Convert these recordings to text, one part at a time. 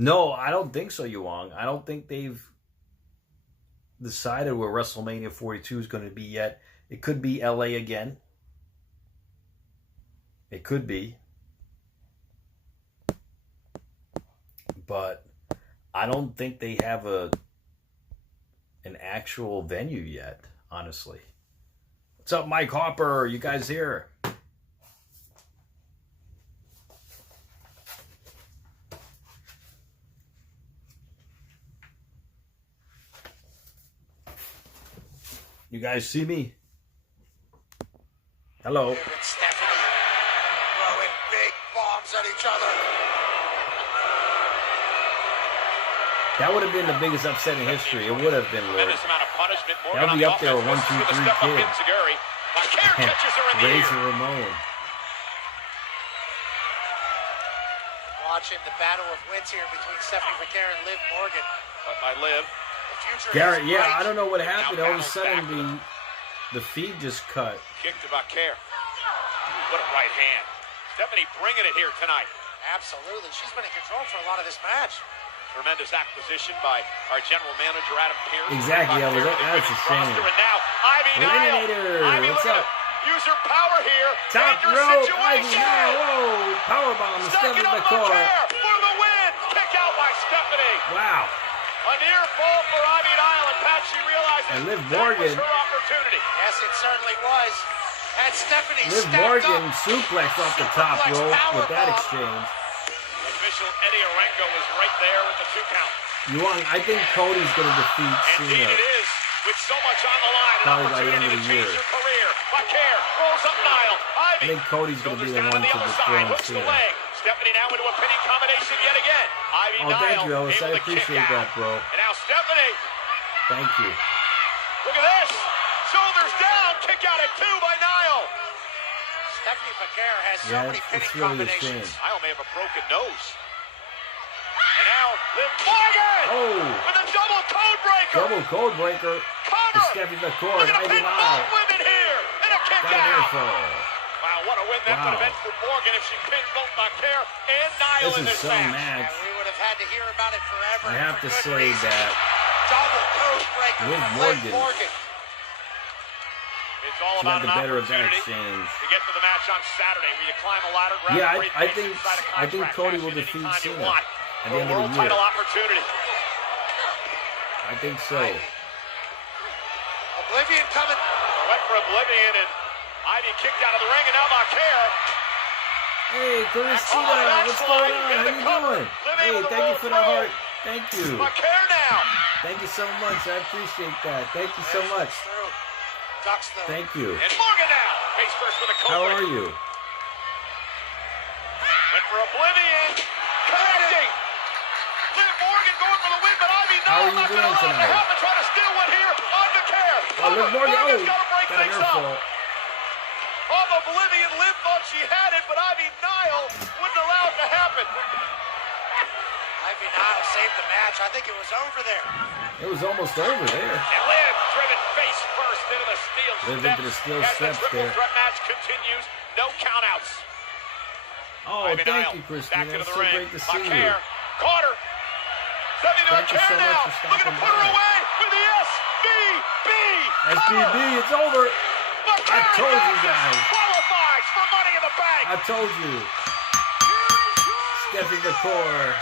No, I don't think so, Yuang. I don't think they've decided where WrestleMania 42 is going to be yet. It could be LA again. It could be. But I don't think they have an actual venue yet, honestly. What's up, Mike Hopper? You guys here? You guys see me? Hello. Stephanie throwing big bombs at each other. That would have been the biggest upset in history. It would have been, Lord. That would be up there with 1, 2, 3 kids. Razor Ramon. Watching the battle of wits here between Stephanie McCare and Liv Morgan. But by Liv. Garrett, yeah, I don't know what happened. All of a sudden, the feed just cut. Kick to McCare. What a right hand. Stephanie bringing it here tonight. Absolutely. She's been in control for a lot of this match. Tremendous acquisition by our general manager, Adam Pearce. Exactly, Elvis. That's a shame. And now, Ivy Eliminator. Ivy, what's up? Use her power here. Top rope. Ivy Nile. Whoa. Powerbomb to Stephanie McCare. For the win. Kick out by Stephanie. Wow. A near fall for Ivy Nile, and Pat, she realizes and Liv that Morgan. was her opportunity. Yes, it certainly was. And Stephanie Liv Morgan suplex off the top rope with that exchange. Official Eddie Orengo is right there with the 2 count. Yuang, I think Cody's going to defeat Cena. Indeed it is, with so much on the line. Probably by the end of the year. Career. McCare rolls up Nile. Ivy. I think Cody's going to be the one to dethrone Cena. Stephanie now into a pinning combination yet again. Ivy oh, thank you, Elvis. I appreciate that, bro. And now Stephanie. Thank you. Look at this. Shoulders down. Kick out at 2 by Nile. Stephanie McCare has so many pinning combinations. Nile may have a broken nose. And now Liv Morgan. Oh. With a double code breaker. Double code breaker. Cover. Stephanie McCare and Ivy Nile. Women here. And a kick out. Wow, what a win that could have been for Morgan if she pinned both McCare and Nile in this match. And we would have had to hear about it forever. I have to say that double code breaker Liv Morgan. It's all about the better of that opportunity exchange. to get to the match on Saturday where you climb a ladder, grab yeah, a briefcase I think Cody will defeat Cena at the end of the year. Title opportunity. I think so. Oblivion coming. Went for Oblivion and Ivy kicked out of the ring, and now McCare. Hey, Christina, what's going on? How you doing? Hey, thank you for the heart. Thank you. McCare now. Thank you so much. I appreciate that. Thank you so much. Thank you. And Morgan now. Face first with a code. How are you? Went for Oblivion. Connecting. Liv Morgan going for the win, but Ivy How are you doing tonight? Trying to steal one here on McCare. Oh, Liv Morgan. Oh, got a hair fall. Off Oblivion, Liv thought she had it, but Ivy Nile wouldn't allow it to happen. Ivy Nile saved the match. I think it was over there. It was almost over there. And Liv driven face first into the steel steps. Liv into the steel steps the triple there. threat match continues. No countouts. Oh, Ivy thank Nile you, Christina. back into It's the so ring. great to see you. McCare caught her. Thank you so much for stopping Looking to put her by. away with the SBB. SBB, it's over. I told you guys. Qualifies for Money in the Bank. I told you. Stephanie McCare.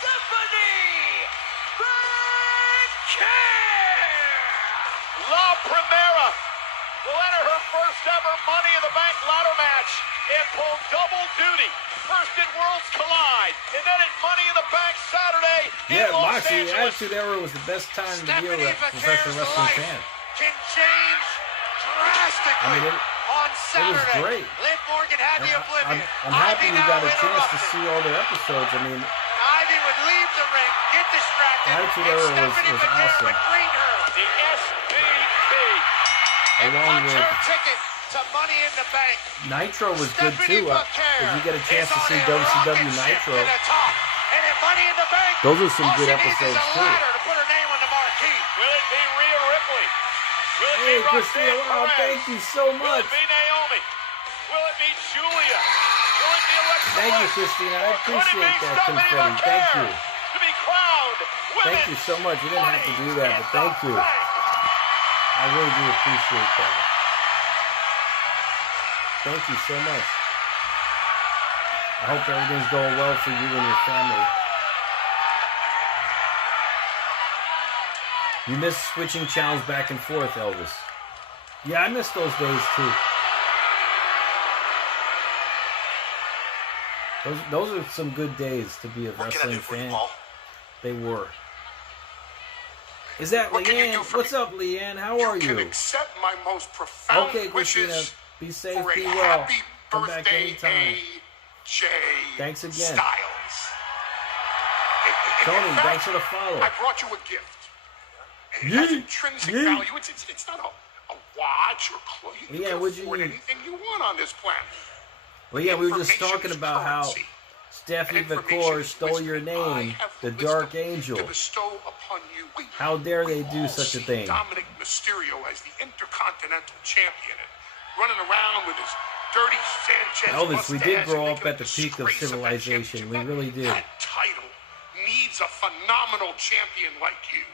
Stephanie McCare. La Primera will enter her first ever Money in the Bank ladder match and pull double duty. First at Worlds Collide, and then at Money in the Bank Saturday in Los Moxie, Angeles. Attitude Era was the best time of the year Stephanie at professional McCare's wrestling life fan. can change drastically on Saturday. great. Liv Morgan had the Oblivion. I'm happy Ivy you got now a chance to interrupted. see all their episodes. I mean, Ivy would leave the ring, get distracted, Attitude and Era Stephanie was McCare awesome. would greet her. The SBB. And Along punch with her ticket to Money in the Bank. Nitro was good Stephanie too. McCare If you get a chance is to on see a WCW rocket ship Nitro, to the top. And at Money in the Bank, those are some all good she needs episodes is a too. ladder to put her name on the marquee. Will it be Rhea Ripley? Will it Hey, be Christina, Roxanne wow, Perez? thank you so Will much. it be Naomi? Will it be Julia? Will it be Alexa Thank you, Christina. I appreciate that confetti. Thank you. To be crowned Thank you so much. You didn't have to do that, but thank you. I really do appreciate that. Thank you so much. I hope everything's going well for you and your family. You miss switching channels back and forth, Elvis. Yeah, I miss those days too. Those are some good days to be a wrestling fan. They were. Is that Leanne? What's up, Leanne? How are you? You can accept my most profound Okay, Christina. wishes Be safe, for be a well. happy Come back birthday, anytime. AJ Thanks again. Styles. Tony, In fact, thanks for the follow. I brought you a gift. It has intrinsic value. It's not a watch or clothes. You Yeah, can what'd you afford need? anything you want on this planet. Well, yeah, we were just Information talking is about how currency. Steffi And information Vicor is stole wisdom. your I name, have the wisdom Dark Angel. to bestow upon you. How dare they We do all such a see thing? Dominic Mysterio as the Intercontinental Champion and running around with his dirty Sanchez Elvis, we did mustache grow and up making at the a peak of disgrace that civilization. We championship. really did. That title needs a phenomenal champion like you.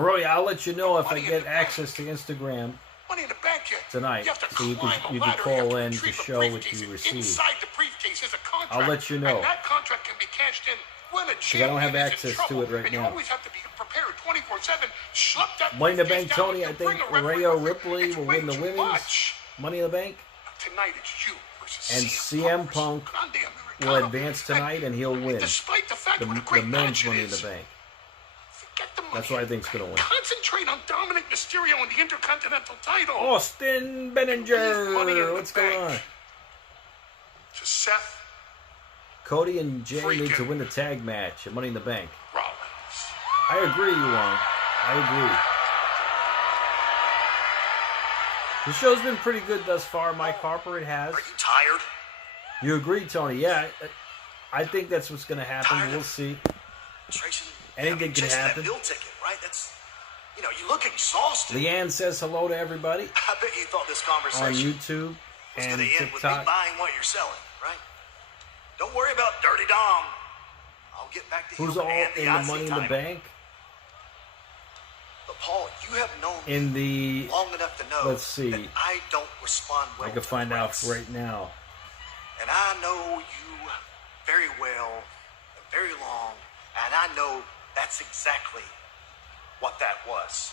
Maroya, I'll let you know if I get access to Instagram Money in the bank, tonight, you have to so you climb can a ladder, call you have to in to retrieve a show what briefcase, you and received. Inside the briefcase is a contract. I'll let you know. And that contract can be cashed in when a I don't have champion is in access to trouble, it right and you now. always have to be prepared 24/7. Schlep that Money in the briefcase Bank, down, Tony, you I bring think a referee Rhea with you. Ripley It's will way win the too women's much. Money in the Bank. Tonight it's you versus And CM Punk Grande will Americano. advance tonight, and he'll win Despite the fact the what a great men's match it Money in is, the Bank. forget the money. That's what I think's going to win. Concentrate on Dominic Mysterio and the Intercontinental title. Austin Benninger, what's going on? To Seth Cody and Jay need to win the tag match at Money in the Bank. Rollins. I agree, Yuan. I agree. The show's been pretty good thus far, Mike Harper. It has. Are you tired? You agree, Tony? Yeah, I think that's what's going to happen. We'll see. Anything can happen. That bill ticket, right? That's, you look exhausted. Leanne says hello to everybody I bet you thought this on conversation YouTube was and going to end with me TikTok. buying what you're selling, right? Don't worry about Dirty Dom. I'll get back to Who's you all and in the the IC Money in the title. Bank? But Paul, you have known In me the, long enough to know let's see. that I don't respond well I can to find out threats. right now. And I know you very well and very long, and I know that's exactly what that was.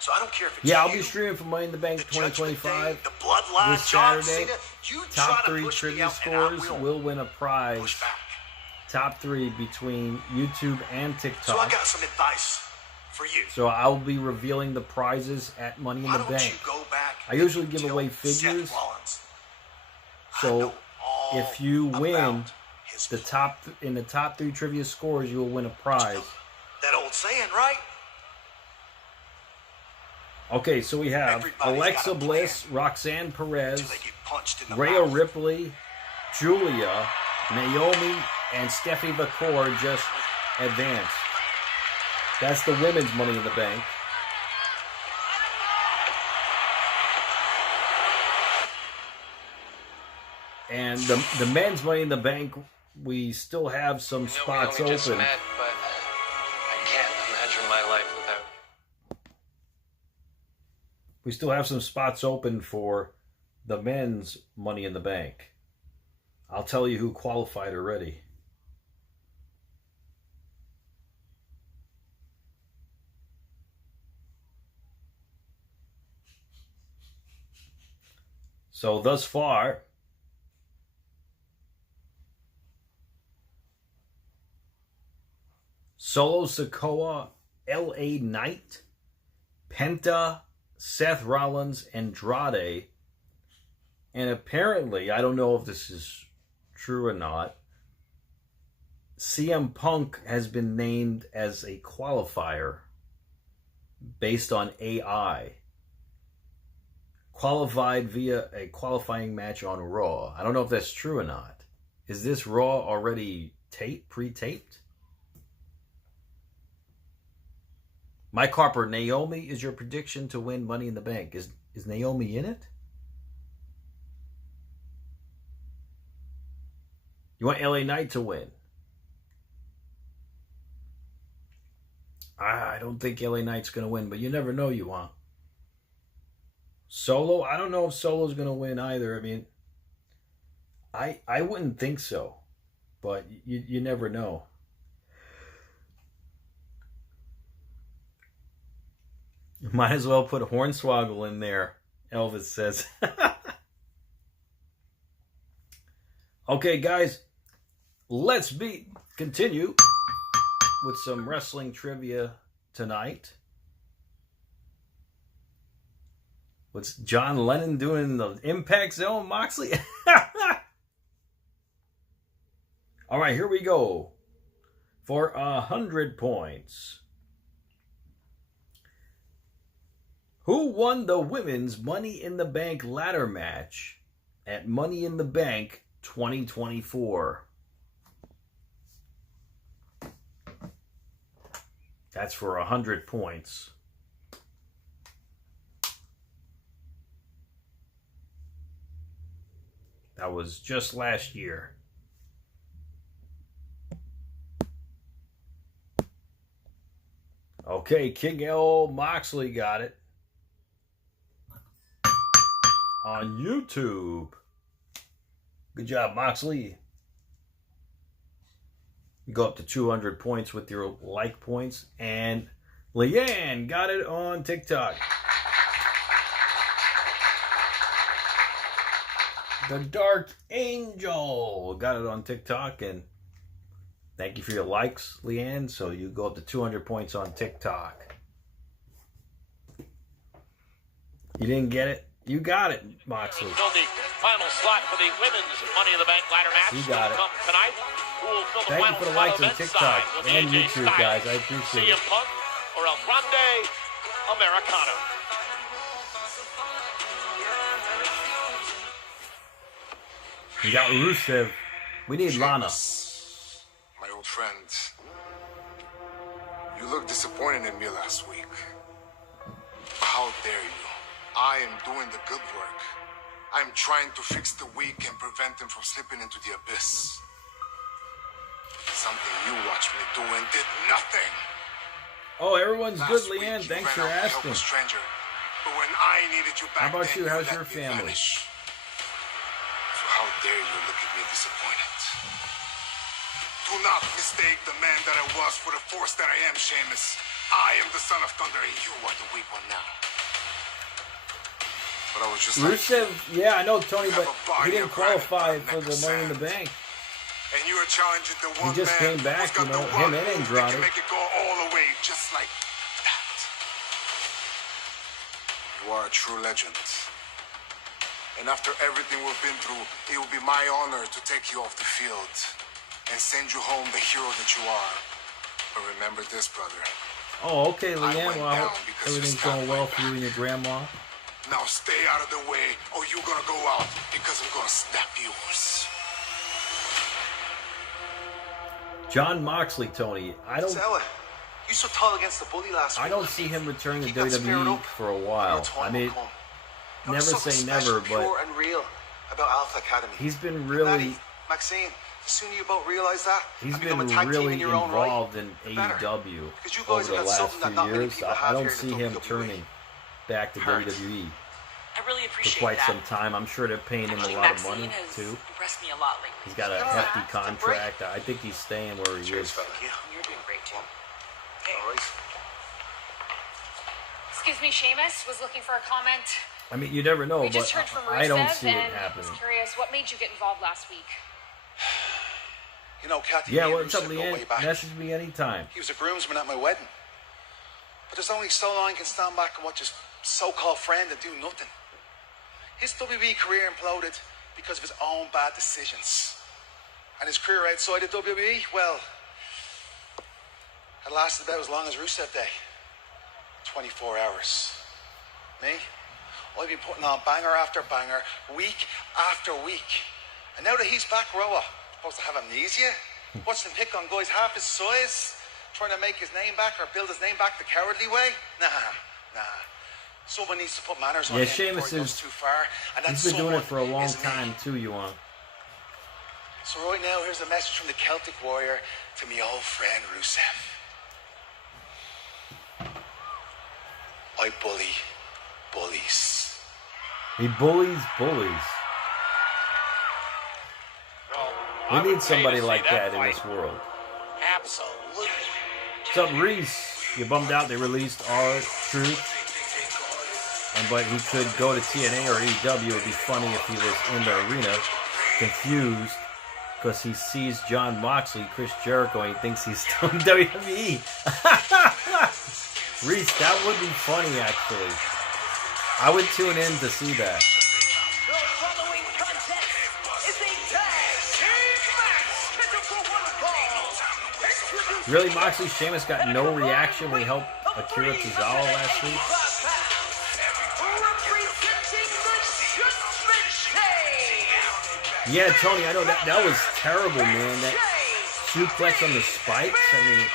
So I don't care if it's Yeah, I'll you, be streaming for Money in the Bank the Judgment 2025 Day, the Bloodline, this John Saturday. Cena. You Top try to 3 push me trivia out, and I scores will win a prize. push back. Top 3 between YouTube and So I TikTok. got some advice for you. So I'll be revealing the prizes at Money in Why the don't Bank. you go back I usually and give tell away Seth figures. Rollins, I So know all if you win about his the plan. in the top 3 trivia scores, you will win a prize. That old saying, right? Okay, so we have Everybody's Alexa got a Bliss, Roxanne Perez, Till they get punched in the Rhea mouth. Ripley, Julia, Naomi, and Steffi Vicor just advanced. That's the women's Money in the Bank. And the men's Money in the Bank, we still have some spots we only just open. met, but I can't imagine my life without. We still have some spots open for the men's Money in the Bank. I'll tell you who qualified already. So thus far, Solo Sikoa, LA Knight, Penta, Seth Rollins, Andrade, and apparently, I don't know if this is true or not, CM Punk has been named as a qualifier based on AI. Qualified via a qualifying match on Raw. I don't know if that's true or not. Is this Raw already pre-taped? Mike Harper, Naomi is your prediction to win Money in the Bank. Is Naomi in it? You want LA Knight to win? I don't think LA Knight's going to win, but you never know, you want. Solo? I don't know if Solo's going to win either. I mean, I wouldn't think so, but you never know. You might as well put Hornswoggle in there, Elvis says. Okay, guys, let's continue with some wrestling trivia tonight. What's John Lennon doing in the Impact Zone, Moxley? All right, here we go. For 100 points. Who won the women's Money in the Bank ladder match at Money in the Bank 2024? That's for 100 points. That was just last year. Okay, King L. Moxley got it. On YouTube. Good job, Moxley. You go up to 200 points with your like points. And Leanne got it on TikTok. The Dark Angel got it on TikTok. And thank you for your likes, Leanne. So you go up to 200 points on TikTok. You didn't get it? You got it, Moxley. Fill the final slot for the women's Money in the Bank ladder match. You got it. Tonight. Who will fill the Thank you final for the likes on event TikTok side with and AJ YouTube, Styles, guys. I appreciate CM it. Punk or El Grande Americano. You got Rusev. We need Lana. My old friend, you looked disappointed in me last week. How dare you? I am doing the good work. I'm trying to fix the weak and prevent them from slipping into the abyss. Something you watched me do and did nothing. Oh, everyone's good, Last week, Leanne. you Thanks ran for out to help asking. a stranger, but when I needed you back How about then, you? How's let your me family? vanish. So how dare you look at me disappointed? Do not mistake the man that I was for the force that I am, Sheamus. I am the son of thunder, and you are the weak one now. But I was just Rusev, like, yeah, I know, Tony, You but have a body he didn't of granite qualify and a for neck the of Money in the sand. Bank. and you are challenging the one just man came back, who's got you know, the him one and move that Andrade. can make it go all the way, just like that. You are a true legend. And after everything we've been through, it will be my honor to take you off the field and send you home the hero that you are. But remember this, brother. Oh, okay, I Leanne. went Well, down because you everything's stopped going my well for you back. and your grandma. Now stay out of the way, or you're gonna go out because I'm gonna snap yours. John Moxley, Tony. I don't You so tall against the bully last week. I don't see him returning to Keep that spirit WWE up. for a Your while. time I will mean, come. never There's something say special, never, but pure and real about Alpha Academy. he's been Natty, really Maxine, the sooner you both realize that, he's and become been a tag team really in your own right, involved in the better. AEW Because you over guys the have got last something that few not many years. people I have don't here in see the him WWE. turning back to Hurt. WWE I really for appreciate quite that. some time. I'm sure they're paying him Actually, a lot of Maxine money has too. impressed me a lot lately. He's got a hefty contract. I think he's staying where he Cheers, is. fella. Yeah, you're doing great too. All right. Excuse me, Seamus was looking for a comment. I mean, you never know, We but just heard from Rusev, I don't see it and happening. I was curious, what made you get involved last week? You know, Kathy, Yeah, me and what's up, Rusev go way Leanne? back. Message me anytime. He was a groomsman at my wedding. But there's only so long you can stand back and watch his so-called friend and do nothing. His WWE career imploded because of his own bad decisions. And his career outside of WWE, well, it lasted about as long as Rusev Day. 24 hours. Me? I've been putting on banger after banger, week after week. And now that he's back, Roa, supposed to have amnesia? Watch him pick on guys half his size, trying to make his name back or build his name back the cowardly way? Nah. Someone needs to put manners on Yeah, him before Sheamus he goes is. too far. And that He's been doing it someone for a long is me. time too. You want? So right now, here's a message from the Celtic Warrior to me old friend Rusev. I bully bullies. He bullies bullies. We need somebody like that in this world. Absolutely. What's up, Reese? You bummed out they released R-Truth? But he could go to TNA or AEW. It would be funny if he was in the arena, confused, because he sees John Moxley, Chris Jericho, and he thinks he's still in WWE. Reese, that would be funny, actually. I would tune in to see that. The following contest is a tag team match scheduled for one fall. Really, Moxley Sheamus got no reaction when he helped Akira Tozawa last week? Yeah, Tony, I know that was terrible, man. That suplex on the spikes. I mean,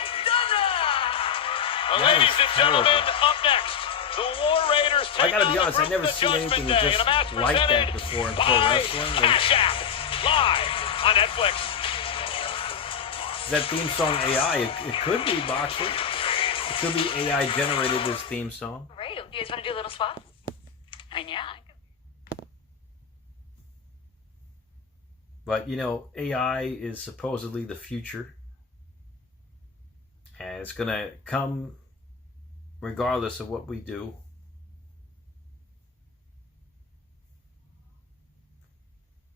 Well, ladies and gentlemen, up next, the War Raiders take I gotta be on honest, the I've never Brooklyn seen anything Judgment Day just in a match like that presented before in pro by wrestling. Cash App, live on Netflix. That theme song AI, it could be Moxley. It could be AI generated this theme song. Great. Do you guys want to do a little swap? I mean, yeah. But, you know, AI is supposedly the future. And it's going to come regardless of what we do.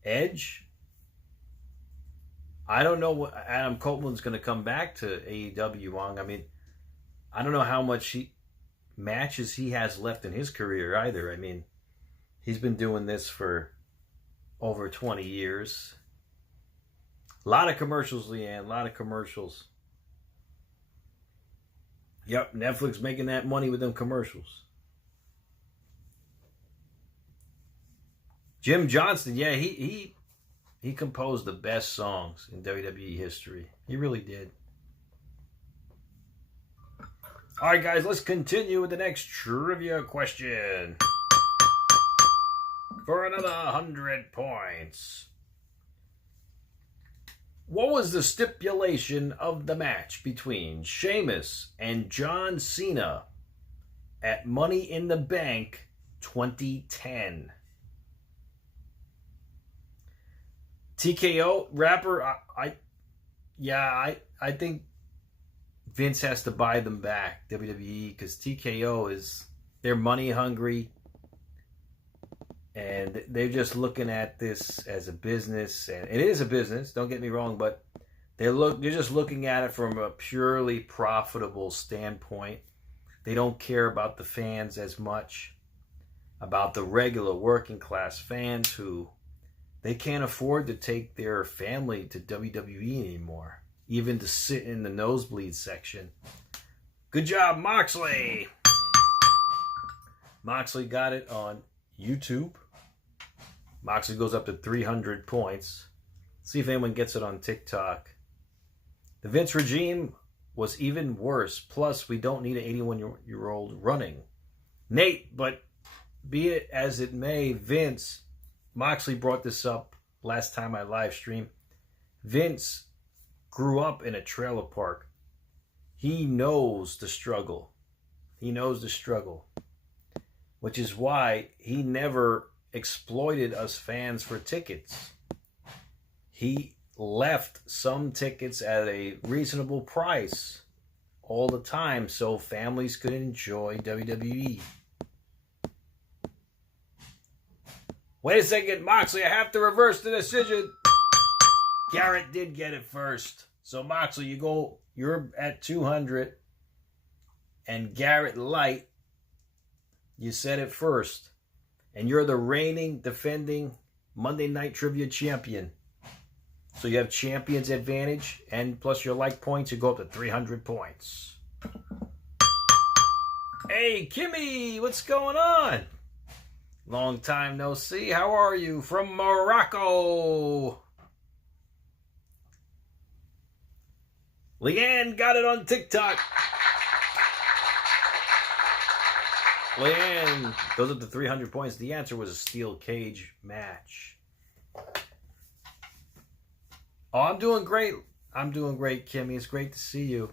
Edge? I don't know what Adam Copeland's going to come back to AEW on. I mean, I don't know how much matches he has left in his career either. I mean, he's been doing this for over 20 years. A lot of commercials, Leanne. A lot of commercials. Yep, Netflix making that money with them commercials. Jim Johnston, yeah, he composed the best songs in WWE history. He really did. All right, guys, let's continue with the next trivia question. For another 100 points. What was the stipulation of the match between Sheamus and John Cena at Money in the Bank 2010? TKO rapper, I think Vince has to buy them back, WWE, because TKO they're money hungry. And they're just looking at this as a business, and it is a business. Don't get me wrong, but they're just looking at it from a purely profitable standpoint. They don't care about the fans as much, about the regular working class fans who they can't afford to take their family to WWE anymore, even to sit in the nosebleed section. Good job, Moxley. Moxley got it on YouTube. Moxley goes up to 300 points. See if anyone gets it on TikTok. The Vince regime was even worse. Plus, we don't need an 81-year-old running. Nate, but be it as it may, Vince, Moxley brought this up last time I live streamed. Vince grew up in a trailer park. He knows the struggle. He knows the struggle. Which is why he never exploited us fans for tickets. He left some tickets at a reasonable price all the time so families could enjoy WWE. Wait a second, Moxley, I have to reverse the decision. Garrett did get it first. So Moxley, you're at 200. And Garrett Light, you said it first. And you're the reigning, defending Monday Night Trivia champion. So you have champion's advantage, and plus your like points, you go up to 300 points. Hey, Kimmy, what's going on? Long time no see. How are you? From Morocco. Leanne got it on TikTok. Leanne goes up to 300 points. The answer was a steel cage match. Oh, I'm doing great. I'm doing great, Kimmy. It's great to see you.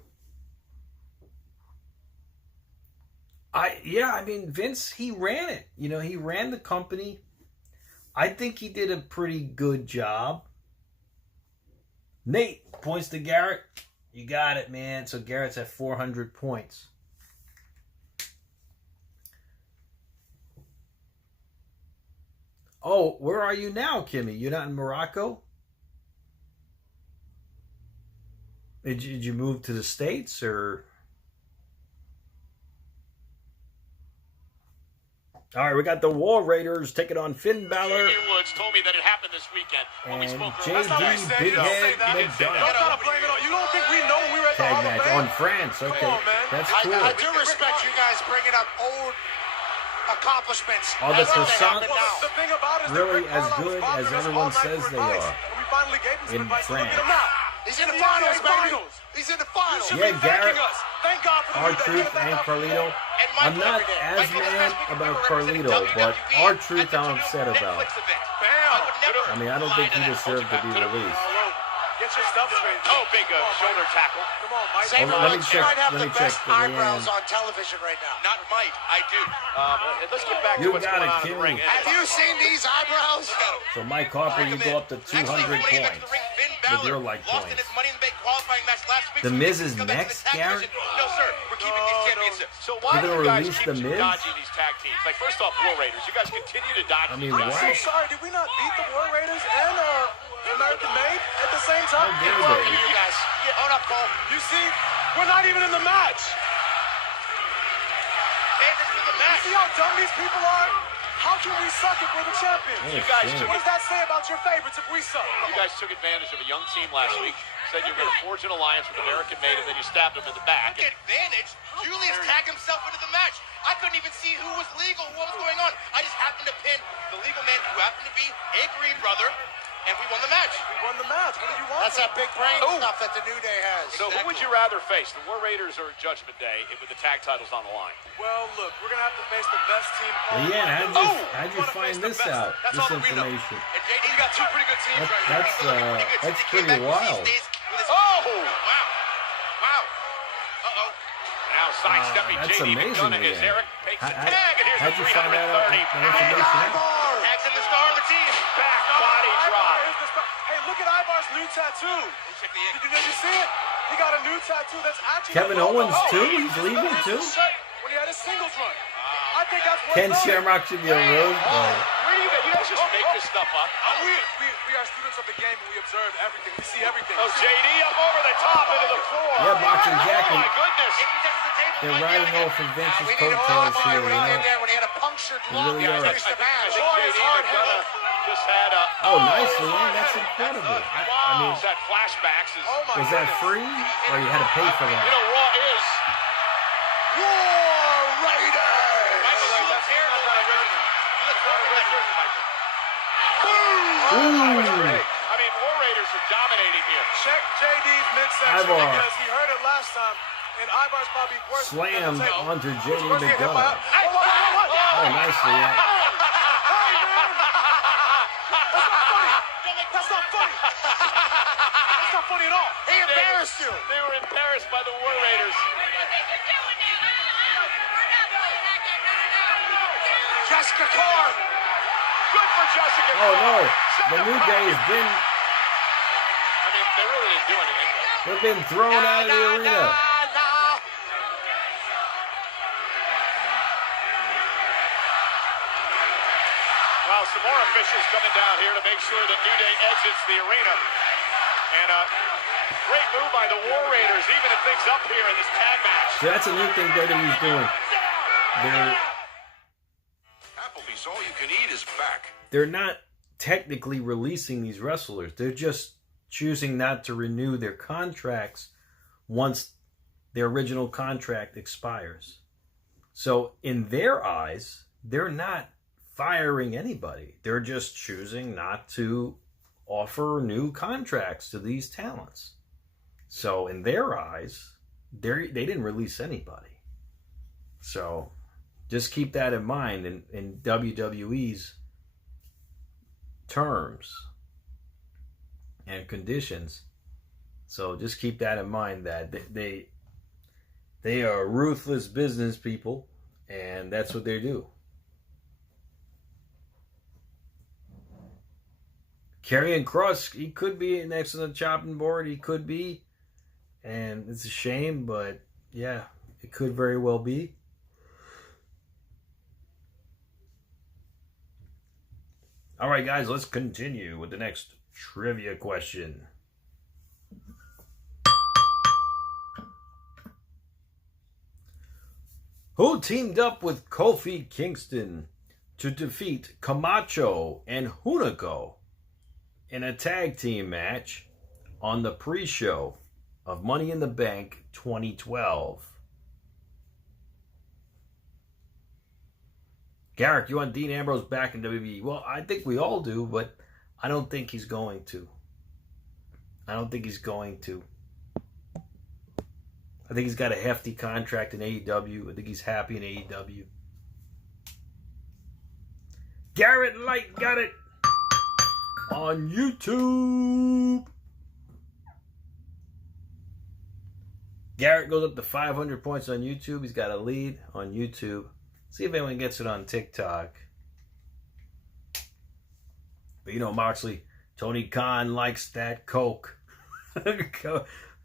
I mean, Vince, he ran it. You know, he ran the company. I think he did a pretty good job. Nate points to Garrett. You got it, man. So Garrett's at 400 points. Oh, where are you now, Kimmy? You're not in Morocco? Did you move to the States, or? All right, we got the War Raiders taking on Finn Balor. Woods told me that it happened this weekend when we And spoke. JD Big Head McDonough. You don't think we know we were at the Tag Hall of match Fame? on France. Okay, Come on, man. that's cool. I do respect you guys bringing up old accomplishments. Are the as if they croissants happen now. The thing about it is really that Rick as Carlisle good was as bothering us everyone all night says for they advice, are and we finally gave him some in advice. Look at him France? now. He's in the NBA finals, baby. finals. He's in the finals. You should Yeah, be thanking Garrett, us. Thank God for the R-Truth and Carlito. I'm not as mad about Carlito, but R-Truth I'm upset about. I mean, I don't think he deserved to be released. Get your stuff straight. Oh, big shoulder tackle. Come on, Mike. Say Let me Rollins, check- you might have let the me check best the eyebrows land. on television right now. Not might, I do. Let's get back to You what's got going it, on in the Kimmy. ring. Have you seen these eyebrows? So Mike Harper, you go up to 200 points with your like points. The Miz's next, Garrett? No, sir. We're keeping these championships. So why You're do you gonna guys release keep the Miz? dodging these tag teams? Like, first off, War Raiders. You guys continue to dodge I mean, these I'm guys. so sorry. Did we not beat the War Raiders and American Made at the same time? How dare Well, they? You guys, hold up, Cole. you see, we're not even in the match. Hey, this is the You match. see how dumb these people are? How can we suck if we're the champions? Oh, You guys shit. took What does that say about your favorites if we suck? You guys took advantage of a young team last week. Said you were going to forge an alliance with American Made, and then you stabbed him in the back. Advantage? Julius tagged himself into the match. I couldn't even see who was legal, what was going on. I just happened to pin the legal man who happened to be a Green brother, and we won the match. We won the match. What did you want? That's that big brain stuff that the New Day has. So who would you rather face, the War Raiders or Judgment Day, with the tag titles on the line? Well, look, we're gonna have to face the best team. Yeah, how'd you find this out? That's This all that we know. information. And JD, You got two pretty good teams right now. That's pretty wild. Oh! Wow. Wow. Uh-oh. Now sidestepping That's JD amazing, McDonough as man. Eric takes the How- tag, and here's how'd the you find that out? 330. That information out? Tags in the star of the team. Back body drop. Hey, look at Ivar's new tattoo. Check the Did you see it? He got a new tattoo that's actually Kevin a logo. Owens, too? He's leaving, This too? is shirt when he had his singles run. I think that's worth Ken noting. Shamrock should be a road boy. Where do you guys just make this stuff up? We are students of the game and we observe everything. We see everything. Oh, JD up over the top into the floor. Yeah, boxing jacket. Oh, my goodness. They're riding off of Vince's We need to hold coattails on here, when you he did know. that when he had a punctured They lung really and are. finished the I match. think JD McDonough just had a... Oh, nicely, man. That's incredible. I mean, That flashbacks is... Oh my was that goodness. free, or you had to pay for You that? know, Raw is... War Raiders! Michael, you look terrible in that jersey. You look terrible in that jersey, Michael. Ooh. I mean, War Raiders are dominating here. Check JD's midsection Ivar. because he heard it last time. And Ivar's probably worse. Slammed than the table. onto Who's JD worse, get hit by a- McDonough. What? Oh, nicely, yeah. That's not funny. That's not funny at all. He embarrassed you. They were embarrassed by the War Raiders. Jessica Carr. Good for Jessica. Oh, no. The New Day has been, I mean, they really didn't do anything. they've been thrown out of the arena. Well, some more officials coming down here to make sure that New Day exits the arena. And great move by the War Raiders, even if things up here in this tag match. So that's a new thing WWE's doing. Applebee's all you can eat is back. They're not technically releasing these wrestlers. They're just choosing not to renew their contracts once their original contract expires. So in their eyes, they're not firing anybody. They're just choosing not to offer new contracts to these talents. So in their eyes, they didn't release anybody. So just keep that in mind in WWE's terms. and conditions. So just keep that in mind, that they are ruthless business people, and that's what they do. Karrion Kross, he could be next on the chopping board. He could be. And it's a shame, but yeah, it could very well be. All right, guys, let's continue with the next trivia question. Who teamed up with Kofi Kingston to defeat Camacho and Hunico in a tag team match on the pre-show of Money in the Bank 2012? Garrick, you want Dean Ambrose back in WWE? Well, I think we all do, but I don't think he's going to. I don't think he's going to. I think he's got a hefty contract in AEW. I think he's happy in AEW. Garrett Light got it on YouTube. Garrett goes up to 500 points on YouTube. He's got a lead on YouTube. See if anyone gets it on TikTok. But you know, Moxley, Tony Khan likes that Coke.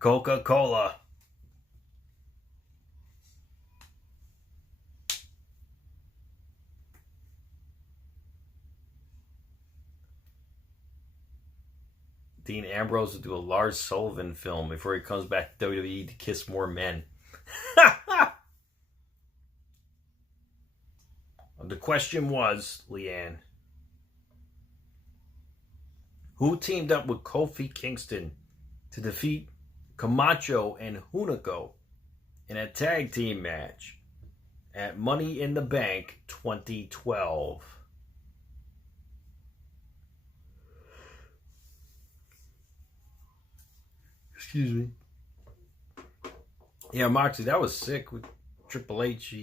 Coca-Cola. Dean Ambrose will do a Lars Sullivan film before he comes back to WWE to kiss more men. The question was, Leanne, who teamed up with Kofi Kingston to defeat Camacho and Hunico in a tag team match at Money in the Bank 2012? Excuse me. Yeah, Moxie, that was sick with Triple H.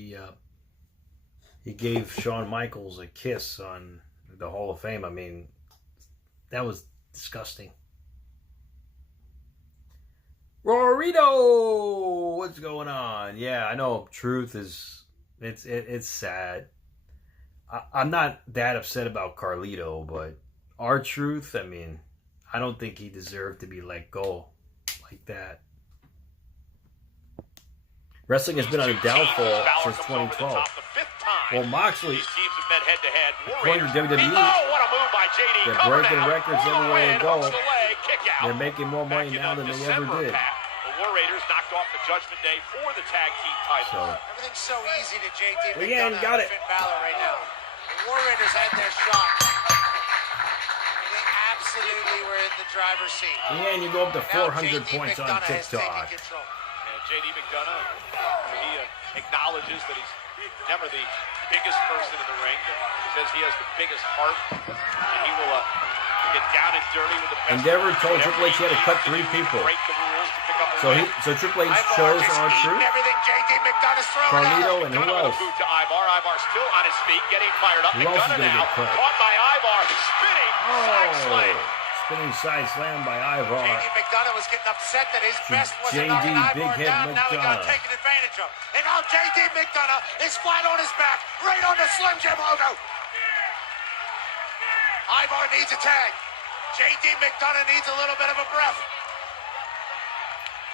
He gave Shawn Michaels a kiss on the Hall of Fame. I mean, that was disgusting. Rorito, what's going on? Yeah, I know. Truth is, it's sad. I'm not that upset about Carlito, but R-Truth, I mean, I don't think he deserved to be let go like that. Wrestling has been on a downfall since 2012. Well, Moxley, according to WWE, they're breaking records everywhere they go. They're making more money now than they ever did. The War Raiders knocked off the Judgment Day for the tag team title. Everything's so easy to JD Leanne got it. Finn Balor right now. The War Raiders had their shot. They absolutely were in the driver's seat. And you go up to 400 points on TikTok. JD McDonough, he acknowledges that he's never the biggest person in the ring, but he says he has the biggest heart, and he will get down and dirty with the best. Endeavor told Triple H he had to cut 3 people. So Triple H chose R-Truth, Carlito, and who else? Ivar still on his feet, getting fired up. Who else is going to get cut? Caught by Ivar, spinning side slam. Spinning side slam by Ivar. JD McDonough was getting upset that his best wasn't knocking Ivar down. Now he got taken advantage of. And now JD McDonough is flat on his back, right on the Slim Jim logo. Ivar needs a tag. JD McDonough needs a little bit of a breath.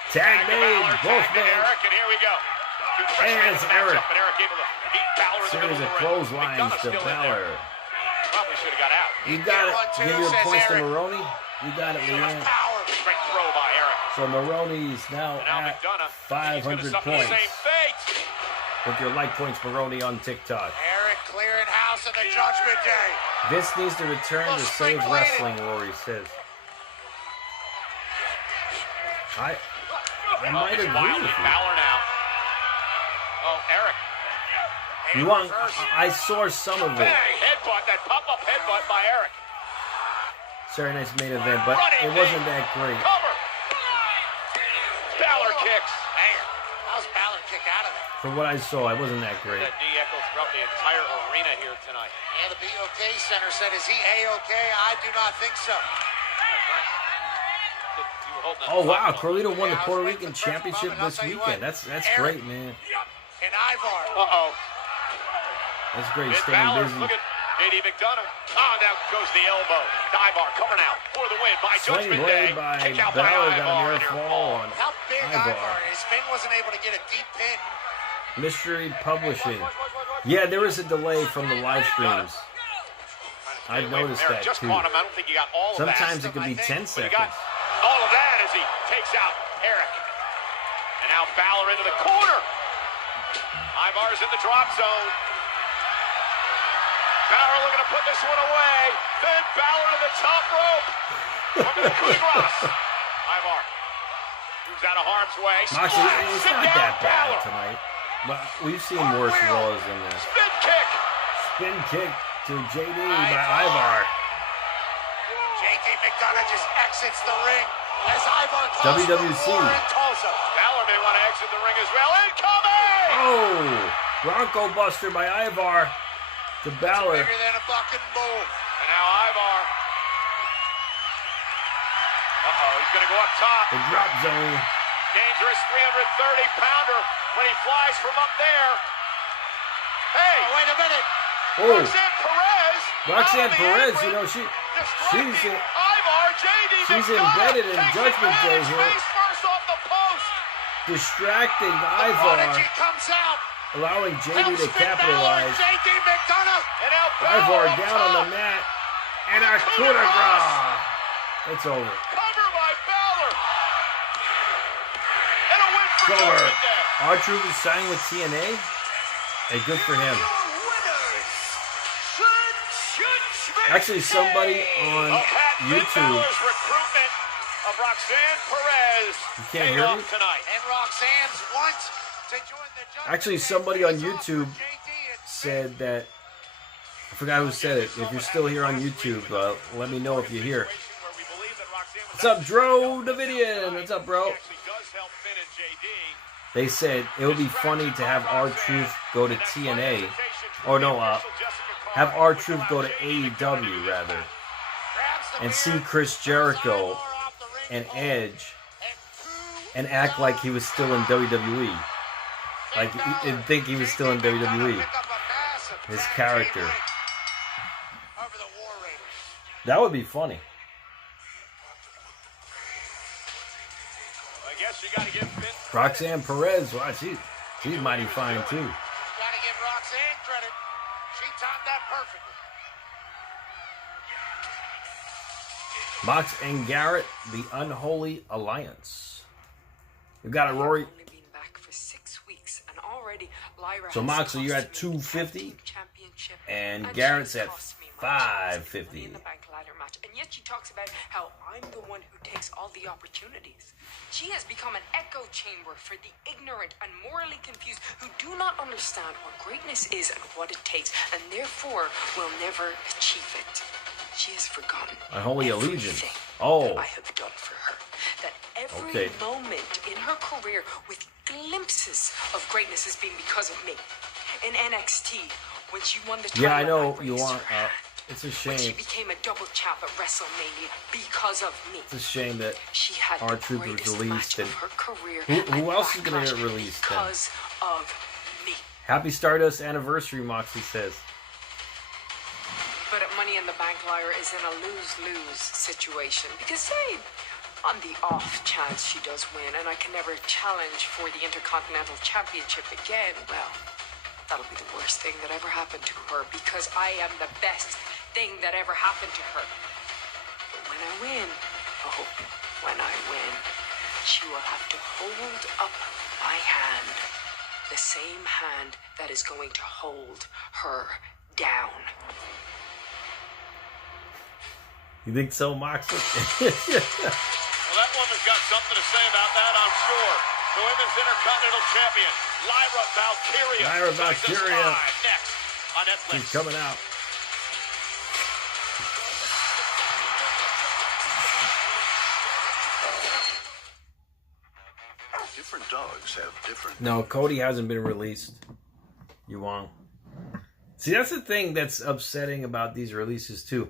Tag made, both men. Eric, and here we go. And it's Eric. And Eric able to beat Balor in the middle Series of of the ring. clotheslines to Balor. Probably should have got out. You got it. Give your points to Maroney. You got it, Leanne. Great throw by Eric. So Maroney's now at McDonough, 500 points. Same fate. Put your like points, Maroney, on TikTok. Eric clearing house on the Judgment Day. Vince needs to return to save wrestling, Rory says. I might agree with you. Balor now. Oh, Eric. You want? I saw some of it. Headbutt, that pop-up headbutt by Eric. Saturday night's main event, but it wasn't that great. Cover. Balor kicks. Man, how's Balor kick out of there? From what I saw, it wasn't that great. That knee echoes throughout the entire arena here tonight. And the BOK Center said, is he A-OK? I do not think so. Oh wow, Carlito won the Puerto Rican Championship this weekend. That's great, man. And Ivar. Uh-oh. That's great. Finn Staying Balor, busy. look at JD McDonough. Oh, now goes the elbow. Ivar coming out for the win by Swinging Judgment Day. blade by Kick out Balor, by got Ivar. a near fall on How big Ivar. Ivar is. Finn wasn't able to get a deep pin. Mystery Publishing. Yeah, there is a delay from the live streams. I've noticed that Just too. caught him. I don't think he got all of that. Sometimes it could be 10 But he seconds. got all of that as he takes out Eric. And now Balor into the corner. Ivar's in the drop zone. Balor looking to put this one away. Then Balor to the top rope. Over the coup de grace. Ivar moves out of harm's way. Moxley, Splash! it's Sit not down, that bad Balor. tonight. But we've seen worse Raws than this. Spin kick. Spin kick to JD by Ivar. JD McDonough just exits the ring as Ivar calls WWC. for war in Tulsa. Balor may want to exit the ring as well. Incoming! Oh! Bronco Buster by Ivar to Balor. Bigger than a fucking bull. And now Ivar. Uh-oh, he's going to go up top. The drop zone. Dangerous 330-pounder when he flies from up there. Hey! Oh, wait a minute. Oh! Roxanne Perez! Roxanne out of the Perez, apron, you know, she's distracting Ivar, JD she's McDonough embedded in takes Judgment Day advantage, here. face first off the post. distracting Prodigy Ivar, comes out. allowing JD to Helps Finn Balor, capitalize. JD McDonough. And now Balor Ivar up down on the top. mat, and a coup de grace. It's over. Cover by Balor. And a win for It's over. Judgment Day. R-Truth is signing with TNA. Hey, good for him. Actually, somebody on Of Finn YouTube. Balor's recruitment of Roxanne Perez You can't paid hear off me? tonight. And Roxanne's want to join the Judgment Actually, Day somebody on face-off YouTube for JD and said that, I forgot who said it. If you're still here on YouTube, let me know if you're here. What's up, Dro Davidian? What's up, bro? They said it would be funny to have R-Truth go to TNA. Or no, have R-Truth go to AEW, rather. And see Chris Jericho and Edge and act like he was still in WWE. Like, and think he was still in WWE. His character. That would be funny. I guess you gotta give Finn Roxanne Perez, wow, she's mighty fine too. Gotta give Roxanne credit. She timed that perfectly. Mox and Garrett, the Unholy Alliance. You got it, Rory. Only been back for 6 weeks, and already Lyra So has Moxley, you're cost at me 250, the championship, and she's Garrett's at cost me my chance 550. in the bank ladder match, and yet she talks about how I'm the one who takes all the opportunities. She has become an echo chamber for the ignorant and morally confused who do not understand what greatness is and what it takes, and therefore will never achieve it. She has forgotten Unholy Allegiance. everything Oh. that I have done for her. That every Okay. moment in her career with glimpses of greatness has been because of me. In NXT, when she won the title, Yeah, I know I you raised want. her hand. It's a When she shame. became a double champ at WrestleMania because of me. It's a shame that She had R-Truth the was greatest released. match And of her career. who at else is gonna Backlash get released then? because of me. Happy Stardust anniversary, Moxley says. But Money in the Bank Liar is in a lose-lose situation because, say, on the off chance she does win and I can never challenge for the Intercontinental Championship again, well, that'll be the worst thing that ever happened to her because I am the best thing that ever happened to her. But when I win, oh, when I win, she will have to hold up my hand, the same hand that is going to hold her down. You think so, Moxley? Well, that woman's got something to say about that, I'm sure. The Women's Intercontinental Champion, Lyra Valkyria. Lyra joins us Valkyria. live next on Netflix. She's coming out. Different dogs have different. No, Cody hasn't been released. You won't. See, that's the thing that's upsetting about these releases too.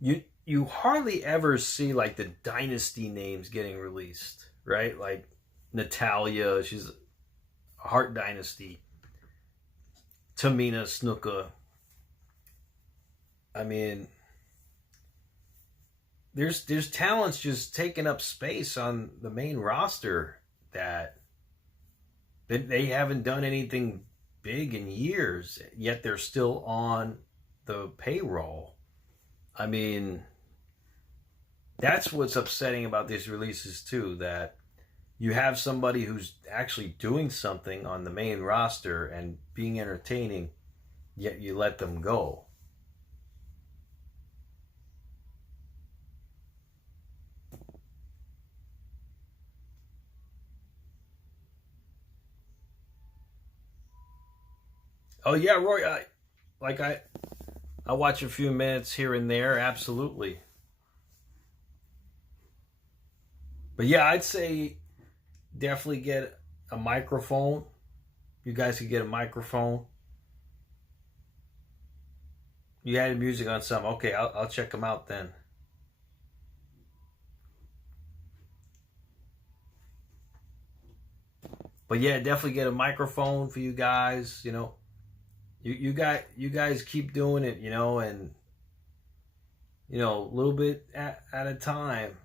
You you hardly ever see like the dynasty names getting released, right? Like Natalia, she's a Hart Dynasty. Tamina Snuka. I mean, there's talents just taking up space on the main roster that they haven't done anything big in years, yet they're still on the payroll. I mean, that's what's upsetting about these releases too, that you have somebody who's actually doing something on the main roster and being entertaining, yet you let them go. Oh yeah, Roy, I watch a few minutes here and there, absolutely. But yeah, I'd say definitely get a microphone. You guys could get a microphone. You had music on some. Okay, I'll check them out then. But yeah, definitely get a microphone for you guys. You know, you guys keep doing it. You know, and you know, a little bit at a time,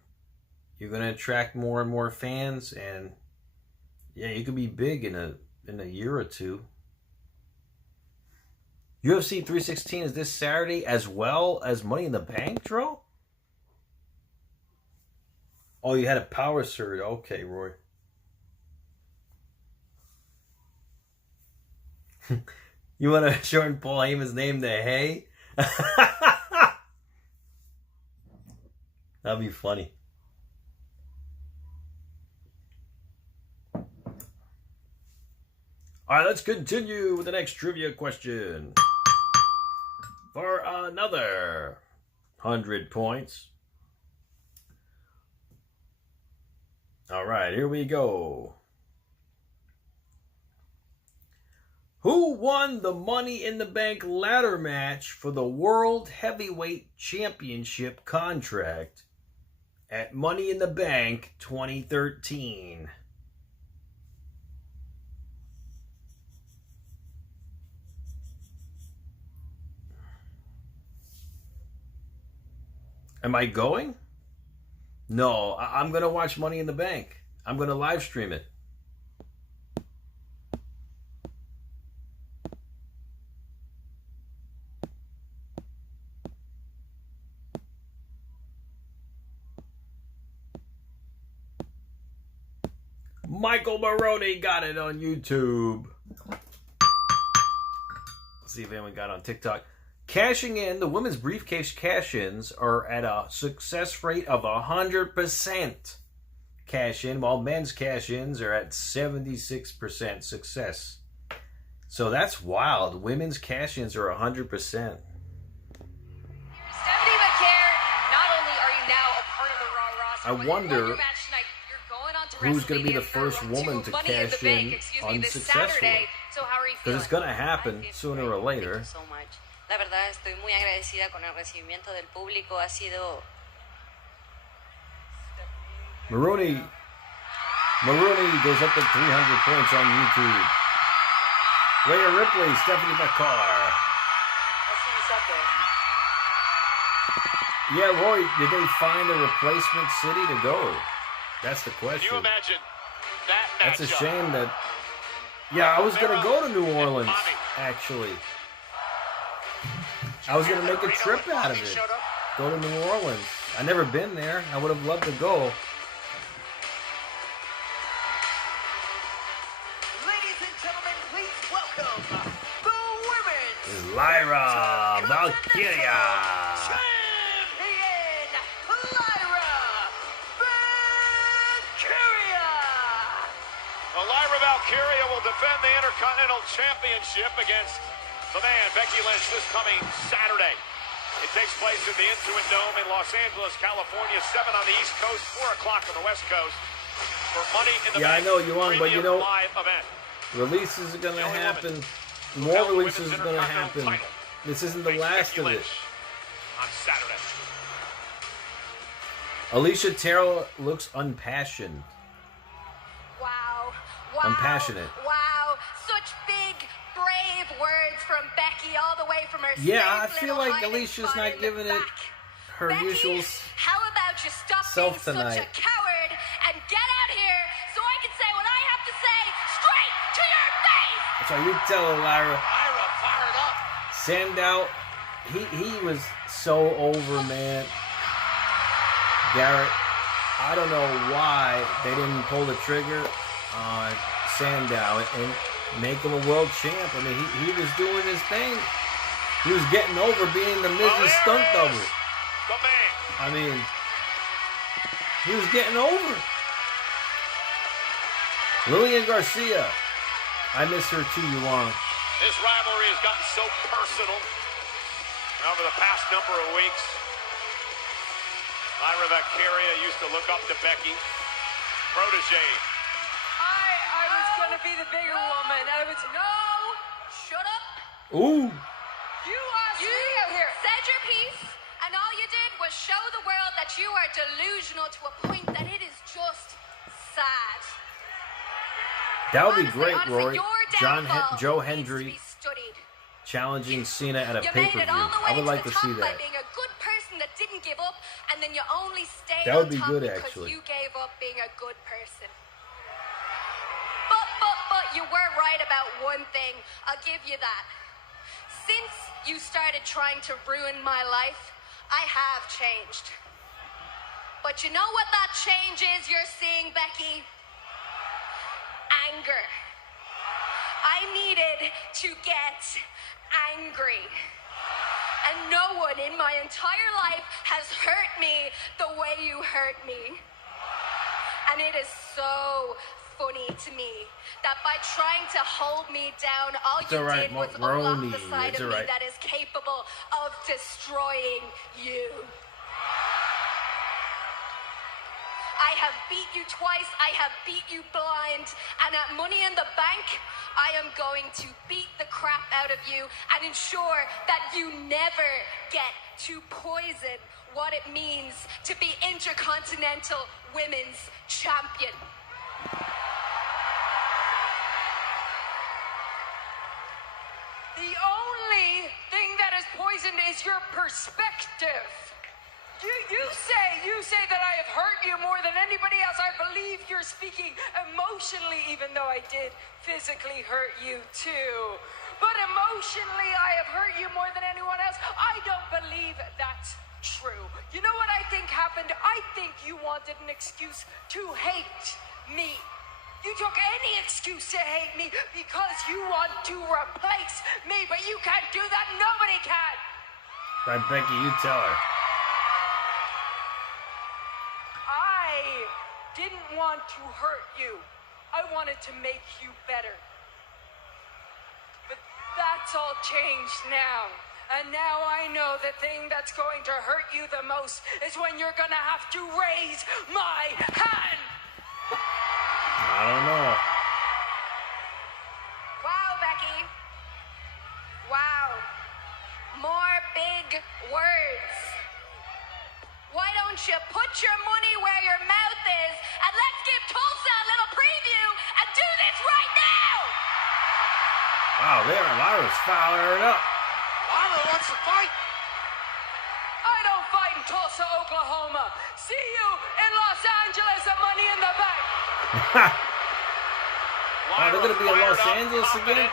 you're gonna attract more and more fans, and yeah, you could be big in a year or two. UFC 316 is this Saturday as well as Money in the Bank draw? Oh, you had a power surge. Okay, Roy. You want to shorten Paul Heyman's name to Hay? That'd be funny. All right, let's continue with the next trivia question. For another 100 points. All right, here we go. Who won the Money in the Bank ladder match for the World Heavyweight Championship contract at Money in the Bank 2013? Am I going? No, I'm going to watch Money in the Bank. I'm going to live stream it. Michael Maroney got it on YouTube. Let's see if anyone got it on TikTok. Cashing in, the women's briefcase cash-ins are at a success rate of 100% cash-in, while men's cash-ins are at 76% success. So that's wild. Women's cash-ins are 100%. I wonder who's going to be the first woman to cash in unsuccessfully. Because it's going to happen sooner or later. La verdad, estoy muy agradecida con el recibimiento del público. Ha sido... Maroney goes up to 300 points on YouTube. Rhea Ripley, Stephanie McCarr. Yeah, Roy, did they find a replacement city to go? That's the question. Can you imagine that matchup? That's a shame that... Yeah, I was going to go to New Orleans, actually. I was going to make a trip out of it. Go to New Orleans. I've never been there. I would have loved to go. Ladies and gentlemen, please welcome the women's Lyra Valkyria. Champion, Lyra Valkyria. Well, Lyra Valkyria will defend the Intercontinental Championship against the man, Becky Lynch, this coming Saturday. It takes place at the Intuit Dome in Los Angeles, California, 7 on the East Coast, 4 o'clock on the West Coast for Money in the Bank. Yeah, I know you want, but you know, live event. Releases are going to happen. More releases are going to happen. This isn't the last of it. On Saturday. Alicia Terrell looks unpassioned. Wow. Unpassionate. Wow. Such big, brave words from Becky all the way from her Yeah, I safe feel little like hiding Alicia's spot not in the giving it back. her Becky, usual how about you stop self being tonight. such a coward and get out here so I can say what I have to say straight to your face! That's why you tell her, Lyra. Lyra fired up. Sandow, he was so over, man. Garrett, I don't know why they didn't pull the trigger on Sandow and make him a world champ. I mean, he was doing his thing. He was getting over being the Miz's stunt double. The man. I mean, he was getting over. Lillian Garcia, I miss her too, Yuan. This rivalry has gotten so personal over the past number of weeks. Lyra Valkyria used to look up to Becky. Protege. I was gonna be the bigger woman. Shut up. Ooh. You said your piece, and all you did was show the world that you are delusional to a point that it is just sad. That would be great, Honestly, Rory. your Joe downfall needs to Hendry be studied. challenging Cena at a You made pay-per-view. it all the way I would like to to the see top by that. being a good person that didn't give up, and then you only stayed That would on be top good, because actually. you gave up being a good person. But you were right about one thing. I'll give you that. Since you started trying to ruin my life, I have changed. But you know what that change is you're seeing, Becky? Anger. I needed to get angry. And no one in my entire life has hurt me the way you hurt me. And it is so funny to me that by trying to hold me down, all you did was unlock the side of me that is capable of destroying you. I have beat you twice, I have beat you blind, and at Money in the Bank, I am going to beat the crap out of you and ensure that you never get to poison what it means to be Intercontinental Women's Champion. The only thing that is poisoned is your perspective. You say that I have hurt you more than anybody else. I believe you're speaking emotionally, even though I did physically hurt you too. But emotionally, I have hurt you more than anyone else. I don't believe that's true. You know what I think happened? I think you wanted an excuse to hate me. You took any excuse to hate me because you want to replace me, but you can't do that. Nobody can. Right, Becky, you tell her. I didn't want to hurt you. I wanted to make you better. But that's all changed now. And now I know the thing that's going to hurt you the most is when you're gonna have to raise my hand. I don't know. Wow, Becky. Wow. More big words. Why don't you put your money where your mouth is and let's give Tulsa a little preview and do this right now! Wow, Lyra's firing up. Lyra wants to fight. I don't fight in Tulsa, Oklahoma. See you in Los Angeles at Money in the Bank. Wow, they're going to be in Los Angeles again?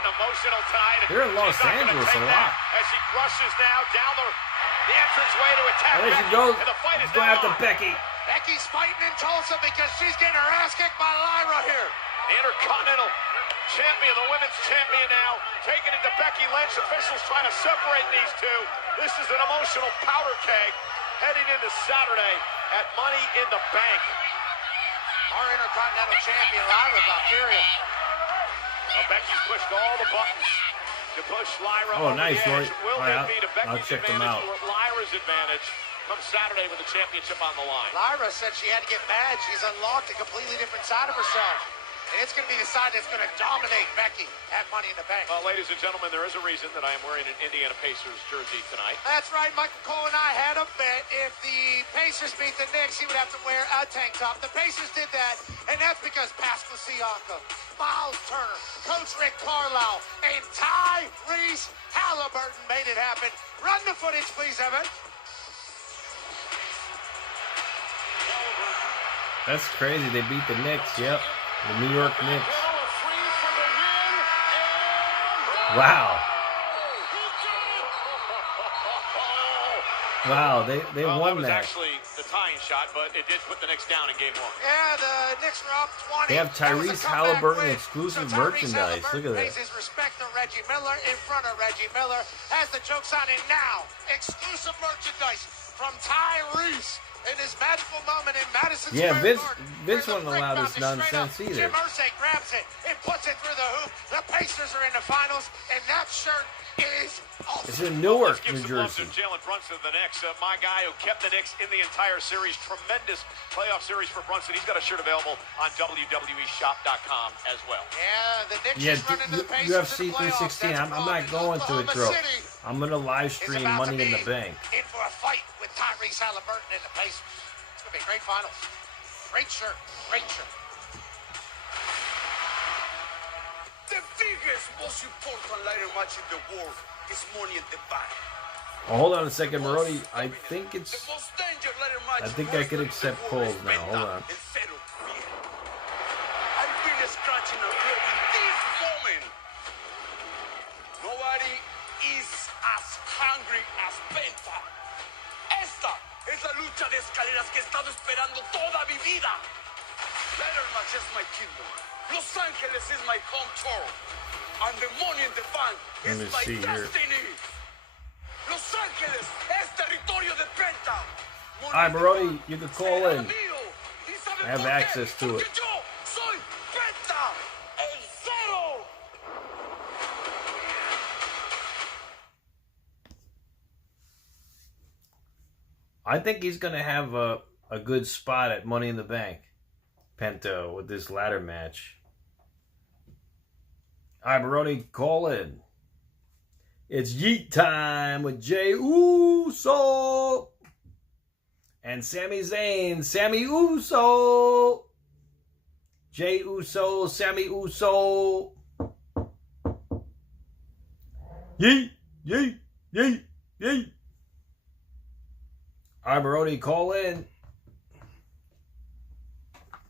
They're in Los Angeles a lot. As she rushes now down the entranceway to attack. There she goes. Going after Becky. Becky's fighting in Tulsa because she's getting her ass kicked by Lyra here. The Intercontinental Champion, the Women's Champion now, taking it to Becky Lynch. Officials trying to separate these two. This is an emotional powder keg heading into Saturday at Money in the Bank. Our Intercontinental Champion, Lyra Valkyria. Well, Becky's pushed all the buttons to push Lyra Oh, over nice, the Roy. edge. Will All right, it be to I'll Becky's check them advantage out. or Lyra's advantage come Saturday with the championship on the line? Lyra said she had to get mad. She's unlocked a completely different side of herself. It's going to be the side that's going to dominate Becky at Money in the Bank. Well, ladies and gentlemen, there is a reason that I am wearing an Indiana Pacers jersey tonight. That's right. Michael Cole and I had a bet. If the Pacers beat the Knicks, he would have to wear a tank top. The Pacers did that, and that's because Pascal Siakam, Miles Turner, Coach Rick Carlisle, and Tyrese Halliburton made it happen. Run the footage, please, Evan. That's crazy. They beat the Knicks. Yep. The New York Knicks. Wow. Wow, they won that was that. actually the tying shot, but it did put the Knicks down in game 1. Yeah, the Knicks were up 20. They have Tyrese Halliburton exclusive merchandise. Look at that. Pays his respect to Reggie Miller in front of Reggie Miller. Has the jokes on it now. Exclusive merchandise from Tyrese. In his magical moment in Madison Square Garden. Vince wouldn't allow this nonsense either. Jim Irsay grabs it and puts it through the hoop. The Pacers are in the finals, and that shirt is awesome. It's in Newark, Let's give New some love Jersey. to Jalen Brunson, the Knicks. My guy who kept the Knicks in the entire series. Tremendous playoff series for Brunson. He's got a shirt available on WWEshop.com as well. Yeah, the Knicks Yeah, just run into the Pacers UFC in the playoffs. 316. I'm not going to it, Joe. I'm going to live stream Money in the Bank. In for a fight with Tyrese Halliburton and the Pacers. It's going to be a great finals. Great shirt. Great shirt. The biggest, most important ladder match in the world is Money in the Bank. Oh, hold on a second, Marody. I think it's... I think I could accept calls now. Hold on. I've been scratching a blow in this moment. Nobody is as hungry as Penta. Esta es la lucha de escaleras que he estado esperando toda mi vida. Ladder match is my kingdom. Los Angeles is my home turf. And the Money in the Bank is my destiny. Los Angeles es territorio de Penta. Hi, Marody. You can call in. I have access to it. Soy Penta, el Cero. I think he's going to have a good spot at Money in the Bank, Penta, with this ladder match. All right, Marody, call in. It's Yeet time with Jey Uso and Sami Zayn. Sami Uso. Jey Uso, Sami Uso. Yeet, yeet, yeet, yeet. All right, Marody, call in.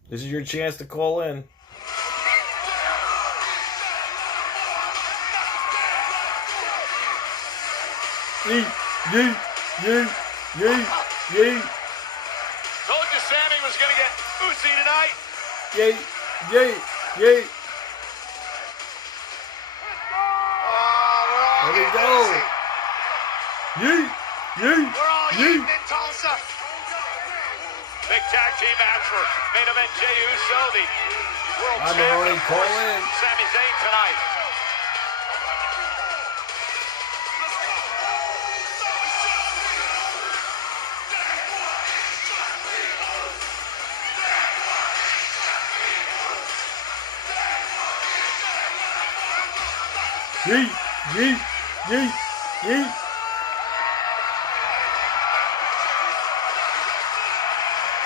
This is your chance to call in. Yeet, yeet, yeet, yeet, yeet. Told you Sammy was going to get Uzi tonight. Yeet, yeet, yeet. There we go. Yeet, yeet, yeet. Big tag team match for main event Jey Uso, the world I'm champion. already calling. Sami Zayn tonight. Yeet, yeet, yeet, yeet.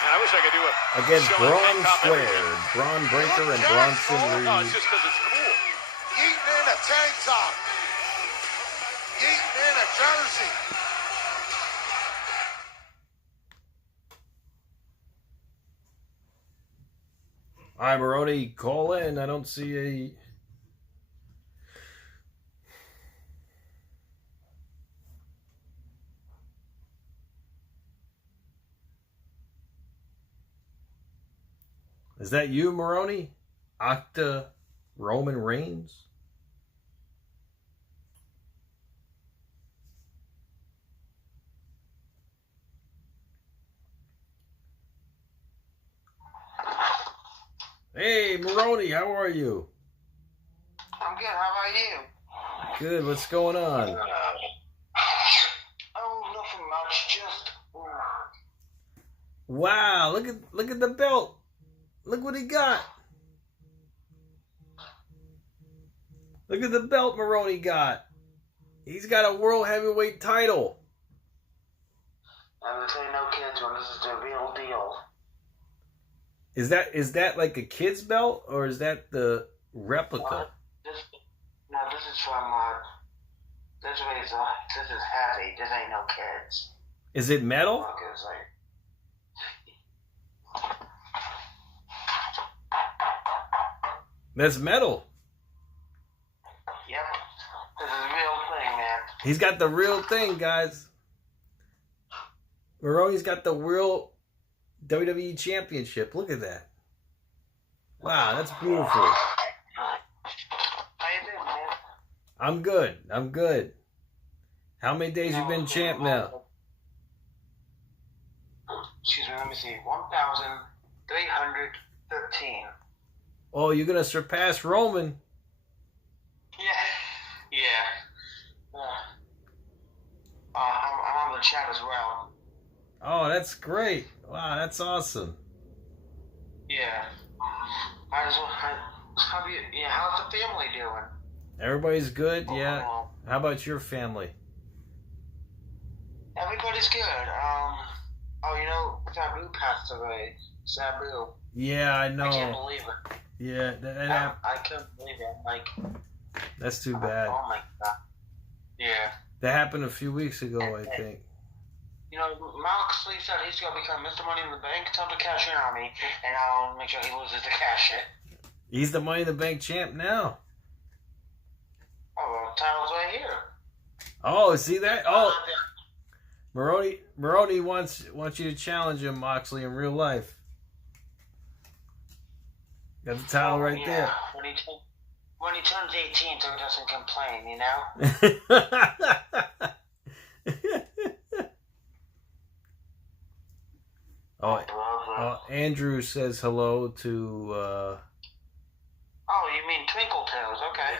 I wish I could do it. Against Braun Squared, Braun Breaker and Bronson Reed. No, it's just because it's cool. Yeeting in a tank top. Yeeting in a jersey. All right, Marody, call in. I don't see a... Is that you, Maroni? Octa Roman Reigns? Hey, Maroni, how are you? I'm good. How about you? Good. What's going on? Oh, nothing much. Just. Wow! Look at the belt. Look what he got. Look at the belt Maroney got. He's got a world heavyweight title. And this ain't no kids one. This is the real deal. Is that like a kid's belt or is that the replica? This is from this is heavy. This ain't no kids. Is it metal? Look, it's like, That's metal. yep. This is a real thing, man. He's got the real thing, guys. Maroney's got the real WWE Championship. Look at that. Wow, that's beautiful. How you doing, man? I'm good. I'm good. How many days you been champ now? Excuse me, let me see. 1,313. Oh, you're gonna surpass Roman. Yeah. I'm on the chat as well. Oh, that's great. Wow, that's awesome. Yeah. How's the family doing? Everybody's good, yeah. How about your family? Everybody's good. Sabu passed away. Sabu. Yeah, I know. I can't believe it. Yeah, I couldn't believe it. Like, that's too bad. oh my god. Yeah. That happened a few weeks ago, I think. Moxley said he's gonna become Mr. Money in the Bank. Tell him to cash in on me, and I'll make sure he loses the cash in. He's the Money in the Bank champ now. Oh, well, title's right here. Oh, see that? Oh, Maroney wants you to challenge him, Moxley, in real life. Got the title right there. When he turns 18, so he doesn't complain, you know? Andrew says hello to... Oh, you mean Twinkle Toes, okay.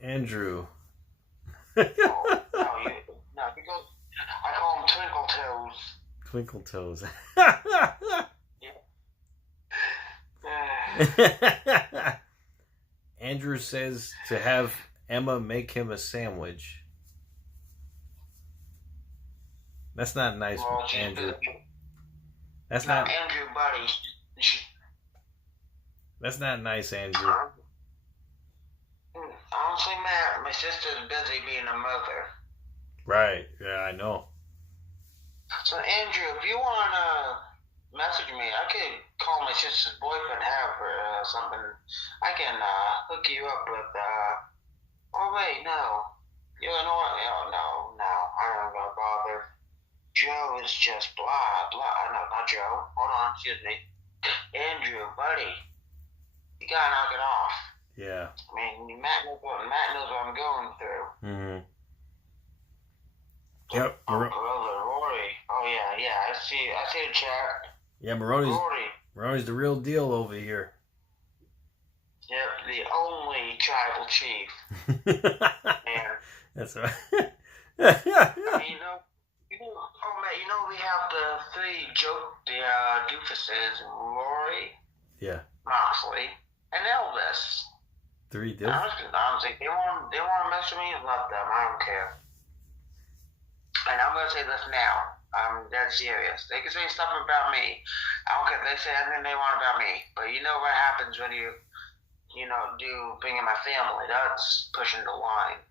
Andrew. I call him Twinkle Toes. Twinkle Toes. Andrew says to have Emma make him a sandwich. That's not nice, Andrew. That's not Andrew, buddy. That's not nice, Andrew. Honestly, Matt, my sister's busy being a mother. Right. Yeah, I know. So, Andrew, if you want to message me, I could call my sister's boyfriend, have her something. I can hook you up with, oh, wait, no. You know what? No, I'm not going to bother. Joe is just blah, blah. No, not Joe. Hold on, excuse me. Andrew, buddy, you got to knock it off. Yeah. I mean, Matt knows what I'm going through. Mm-hmm. Yep. Brother Rory. Oh yeah. I see the chat. Yeah, Maroney's the real deal over here. Yep, the only tribal chief. Man. That's right. Matt, we have the three doofuses: Rory, yeah, Moxley, and Elvis. Three different. Honestly, they want to mess with me, let them. I don't care. And I'm going to say this now. I'm dead serious. They can say stuff about me. I don't care if they say anything they want about me. But you know what happens when you do bring in my family. That's pushing the line.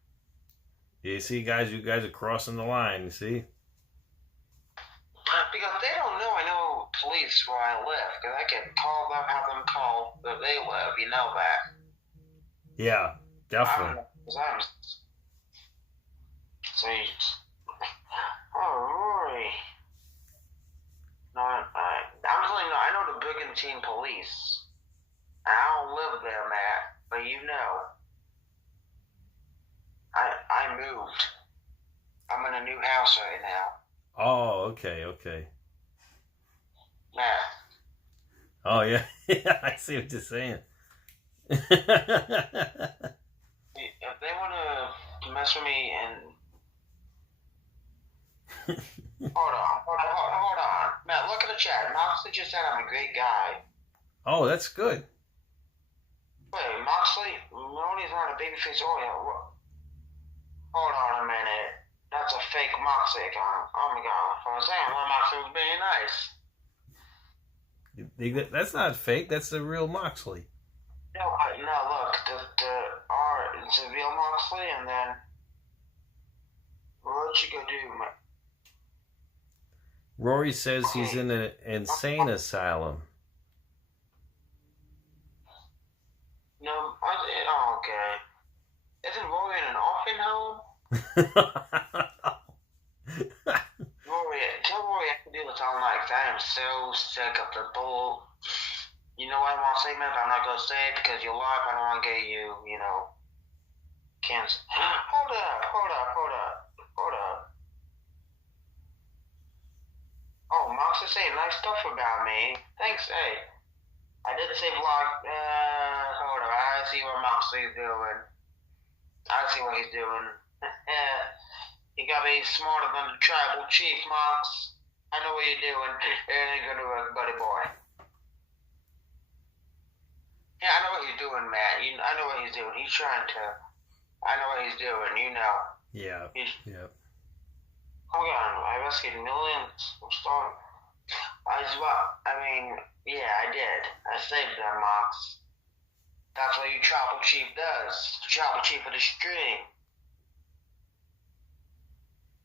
You see, guys, you guys are crossing the line, you see? Because they don't know I know police where I live. Because I can call them, have them call where they live. You know that. Yeah, definitely. Oh, Rory. No, I'm telling you, I know the Brigantine police. I don't live there, Matt, but you know. I moved. I'm in a new house right now. Oh, okay. Matt. Oh, yeah. Yeah, I see what you're saying. If they want to mess with me and... Hold on. Matt, look at the chat. Moxley just said I'm a great guy. Oh, that's good. Wait, Moxley Moxley? Mooney's not a babyface warrior. Hold on a minute. That's a fake Moxley account. Oh my god. I was saying, well, Moxley was being nice. That's not fake. That's the real Moxley. No, look. It's a real Moxley, and then what you gonna do, man? Rory says he's in an insane asylum. No, okay. Isn't Rory in an orphan home? Rory, tell Rory I can do this all night. I am so sick of the bull. You know what I want to say, man, but I'm not going to say it because you're live. I don't want to get you, cancer. Hold up. Oh, Mox is saying nice stuff about me. Thanks, hey. I did say vlog. Hold on. I see what Moxley's doing. I see what he's doing. You gotta be smarter than the tribal chief, Mox. I know what you're doing. It ain't gonna work, buddy boy. Yeah, I know what he's doing, Matt. I know what he's doing. He's trying to. I know what he's doing. Yeah. Yeah. Hold on. I rescued millions. I'm sorry. Yeah, I did. I saved them, Mox. That's what your tribal chief does. The tribal chief of the stream.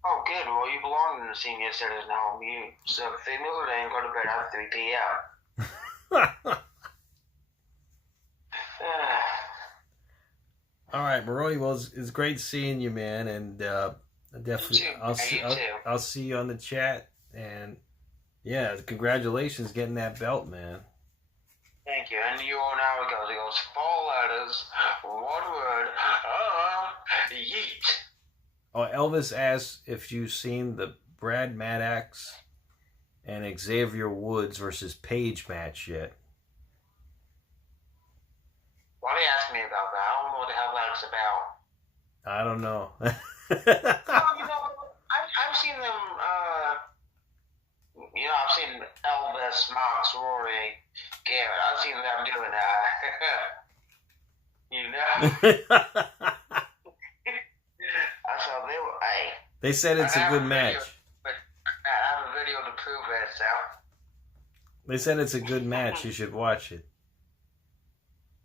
Oh, good. Well, you belong in the senior citizen home. So females today and go to bed at 3 p.m. All right, Maroni. Well, it's great seeing you, man, and definitely I'll see you on the chat. And yeah, congratulations getting that belt, man. Thank you. And you all know how it goes. It goes 4 letters, 1 word. Yeet. Oh, Elvis asked if you've seen the Brad Maddox and Xavier Woods versus Paige match yet. Why do you ask me about that? I don't know what the hell that's about. I don't know. I've seen them, I've seen Elvis, Mox, Rory, Garrett. I've seen them doing that. So they said it's a good match. I have a video to prove it, so. They said it's a good match. You should watch it.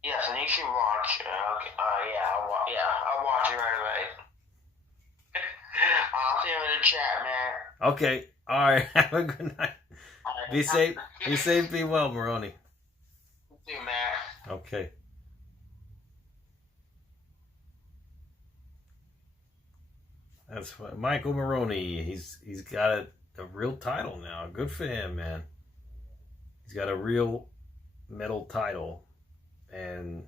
Yes, and you should watch. I'll watch it right away. I'll see you in the chat, man. Okay. All right. Have a good night. Be safe. Be safe. Be well, Maroni. You too, man. Okay. That's what Michael Maroney. He's got a real title now. Good for him, man. He's got a real metal title, and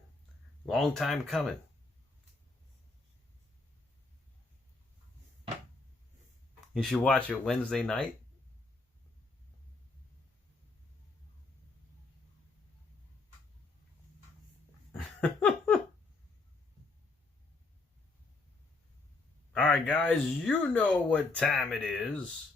long time coming. You should watch it Wednesday night. All right, guys, you know what time it is.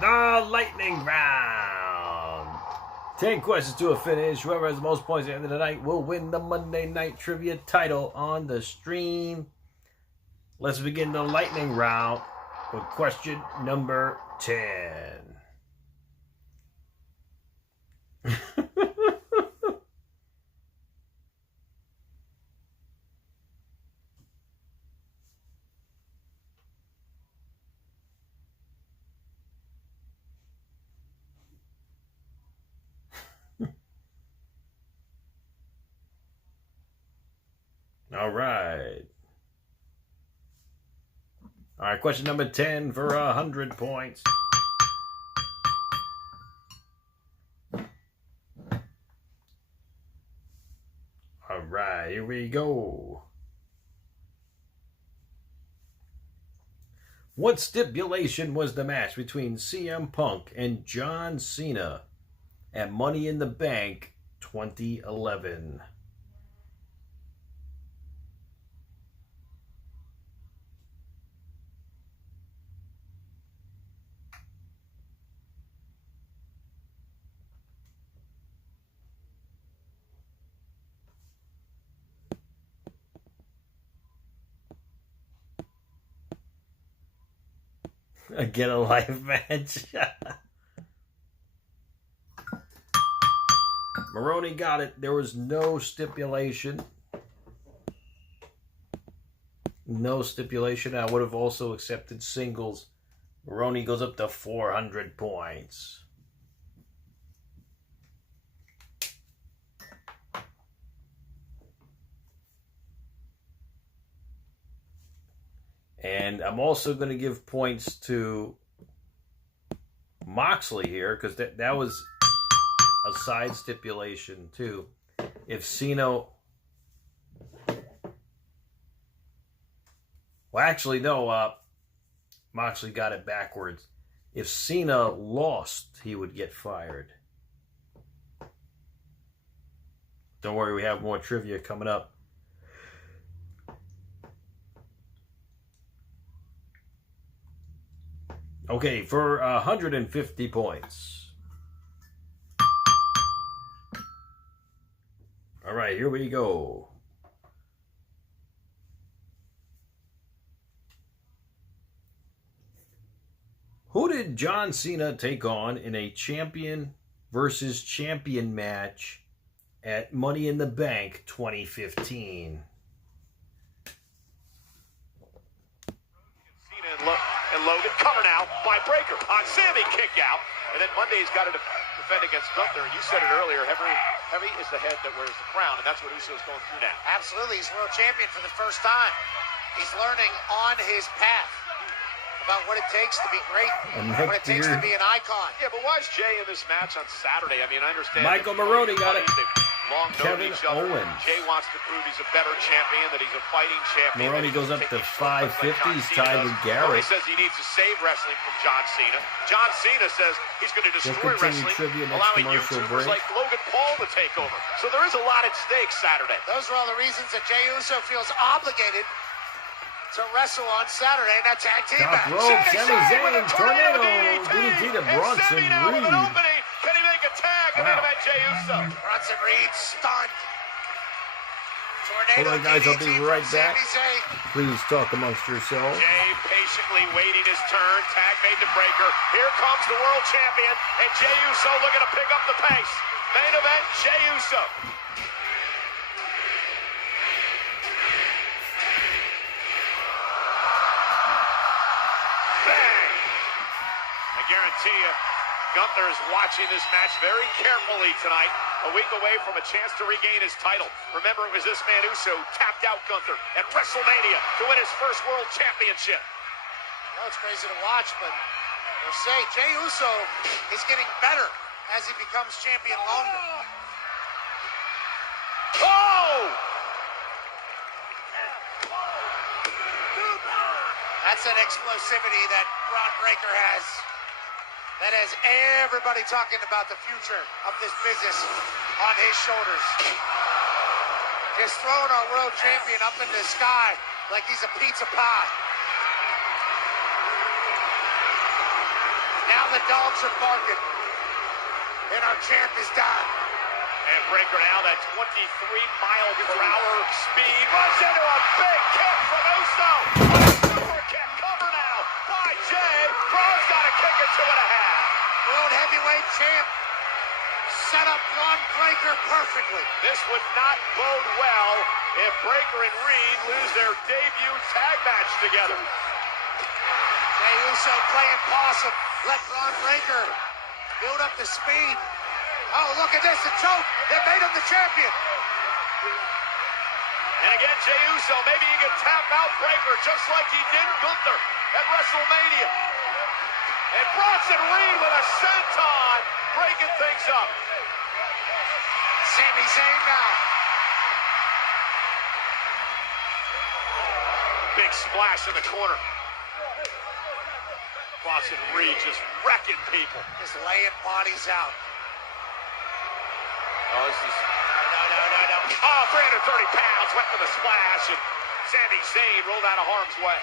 The lightning round. 10 questions to a finish. Whoever has the most points at the end of the night will win the Monday Night Trivia title on the stream. Let's begin the lightning round with question number 10. All right. All right, question number 10 for 100 points. All right, here we go. What stipulation was the match between CM Punk and John Cena at Money in the Bank 2011? Get a live match. Maroney got it. There was no stipulation. No stipulation. I would have also accepted singles. Maroney goes up to 400 points. And I'm also going to give points to Moxley here, because that was a side stipulation too. If Cena... Well, actually, no. Moxley got it backwards. If Cena lost, he would get fired. Don't worry, we have more trivia coming up. Okay, for 150 points. All right, here we go. Who did John Cena take on in a champion versus champion match at Money in the Bank 2015? And Logan cover now by Breaker on Sammy, kick out. And then Monday's got to defend against Gunther. And you said it earlier, heavy is the head that wears the crown, and that's what Uso's going through now. Absolutely, he's world champion for the first time. He's learning on his path about what it takes to be great, what it takes to be an icon. Yeah, but why is Jay in this match on Saturday? I mean, I understand. Michael Maroney got it. Long Kevin Owens. Jay wants to prove he's a better champion, that he's a fighting champion. Maroney goes up to 550. He's tied with Garrett. He says he needs to save wrestling from John Cena. John Cena says he's going to destroy wrestling, allowing YouTubers like Logan Paul to take over. So there is a lot at stake Saturday. Those are all the reasons that Jey Uso feels obligated to wrestle on Saturday in that tag team match. Top rope, Sami Zayn, tornado, DDT to Bronson Reed. Can he make a tag? And then Jey Uso. Bronson Reed stunned. Tornado. Hold on, guys, I'll be right back. Please talk amongst yourselves. Jay patiently waiting his turn. Tag made to Breaker. Here comes the world champion, and Jey Uso looking to pick up the pace. Main event, Jey Uso. Bang! I guarantee you, Gunther is watching this match very carefully tonight, a week away from a chance to regain his title. Remember, it was this man Uso tapped out Gunther at Wrestlemania to win his first world championship. I know it's crazy to watch, but we'll say Jey Uso is getting better as he becomes champion longer. Oh! That's an explosivity that Braun Breaker has. That has everybody talking about the future of this business on his shoulders. Just throwing our world champion up in the sky like he's a pizza pie. Now the dogs are barking, and our champ is down. And Breaker now, that 23-mile-per-hour speed, runs into a big kick from Uso. Super kick, cover now by Jay. Braun's got to kick it 2.5. World heavyweight champ set up Braun Breaker perfectly. This would not bode well if Breaker and Reed lose their debut tag match together. Jey Uso playing possum. Let Braun Breaker build up the speed. Oh, look at this, the choke that made him the champion. And again, Jey Uso, maybe he can tap out Breaker just like he did Gunther at WrestleMania. And Bronson Reed with a senton, breaking things up. Sami Zayn now. Big splash in the corner. Bronson Reed just wrecking people. Just laying bodies out. Oh, this is... No. Oh, 330 pounds, went for the splash, and Sami Zayn rolled out of harm's way.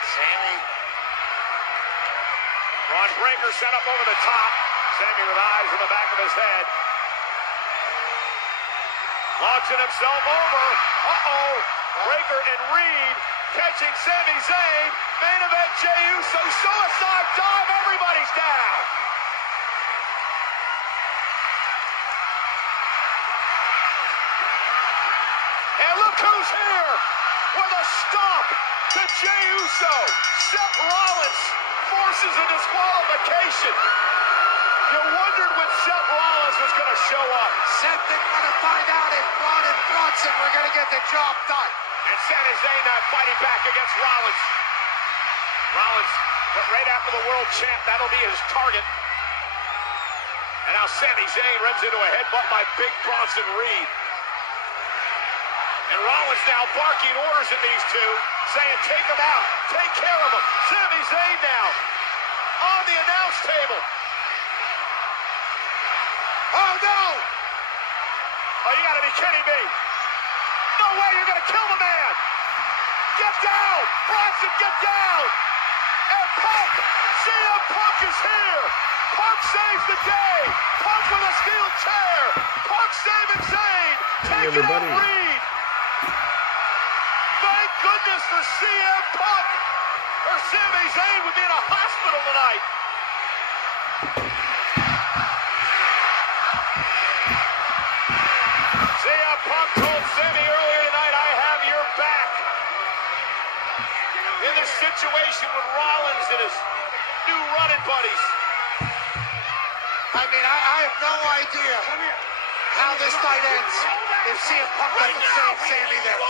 Sami. Braun Breaker set up over the top. Sami with eyes in the back of his head. Launching himself over. Uh-oh. Breaker and Reed catching Sami Zayn. Main event, Jey Uso, suicide dive, everybody's down. And look who's here with a stomp to Jey Uso. Seth Rollins forces a disqualification. You wondered when Seth Rollins was going to show up. Seth didn't want to find out if Braun and Bronson were going to get the job done. And Sami Zayn now fighting back against Rollins. Rollins went right after the world champ. That'll be his target. And now Sami Zayn runs into a headbutt by Big Bronson Reed. And Rollins now barking orders at these two, saying, take them out, take care of them. Sami Zayn now on the announce table. Oh, no! Oh, you gotta be kidding me. No way, you're gonna kill the man. Get down, Bronson, get down. And Punk, CM Punk is here. Punk saves the day. Punk with a steel chair. Punk saving Zayn. Taking out Reed. Thank goodness for CM Punk, or Sami Zayn would be in a hospital tonight. CM Punk told Sami earlier tonight, I have your back. In this situation with Rollins and his new running buddies. I mean, I have no idea how this night ends if CM Punk doesn't save Sami there.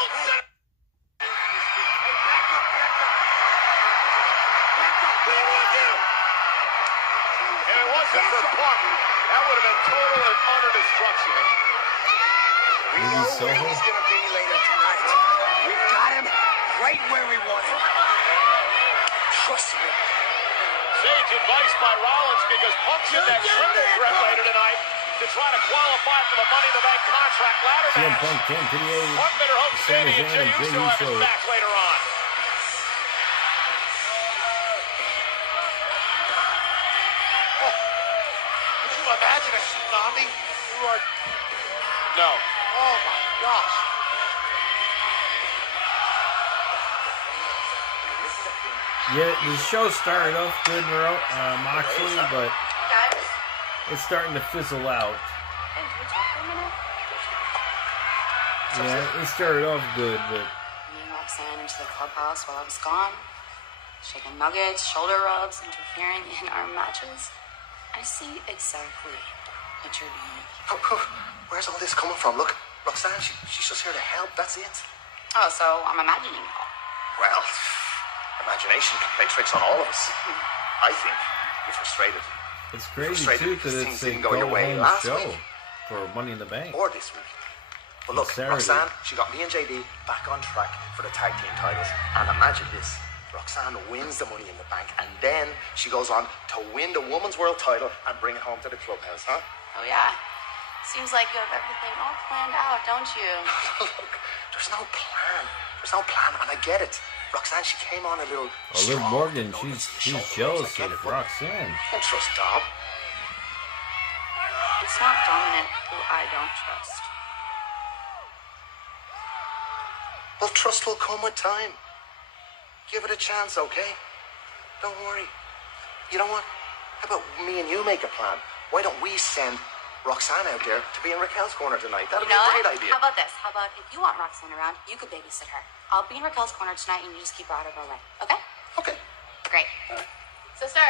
If it wasn't for Punk, that would have been total and utter destruction. We know where he's going to be later tonight. We've got him right where we want him. Trust me. Sage advice by Rollins because Punk's in that triple threat later tonight to try to qualify for the Money in the Bank contract ladder CM match. Punk came to the aid. Punk better hope Sami and Jey Uso have his back later on. Could you imagine a tsunami? No. Oh my gosh. Yeah, the show started off good, Moxley, but it's starting to fizzle out. Yeah, it started off good, but... Me and Roxanne into the clubhouse while I was gone. Shaking nuggets, shoulder rubs, interfering in our matches. I see exactly what you're doing. Where's all this coming from? Look, Roxanne, she's just here to help, that's it. Oh, so I'm imagining it all. Well, imagination can play tricks on all of us. I think you're frustrated. It's crazy, too, because it's a go-home show for Money in the Bank. Or this week. But look, Roxanne, she got me and JD back on track for the tag team titles. And imagine this. Roxanne wins the Money in the Bank, and then she goes on to win the Women's World title and bring it home to the clubhouse, huh? Oh, yeah. Seems like you have everything all planned out, don't you? Look, there's no plan. There's no plan, and I get it. Roxanne, she came on a little Liv Morgan, she's jealous of Roxanne. Don't trust Dom. It's not Dominic who I don't trust. Well, trust will come with time. Give it a chance, okay? Don't worry. You know what? How about me and you make a plan? Why don't we send Roxanne out there to be in Raquel's corner tonight? That'd be a great idea. How about this? How about if you want Roxanne around, you could babysit her. I'll be in Raquel's corner tonight and you just keep her out of her way. Okay? Okay. Great. Sister,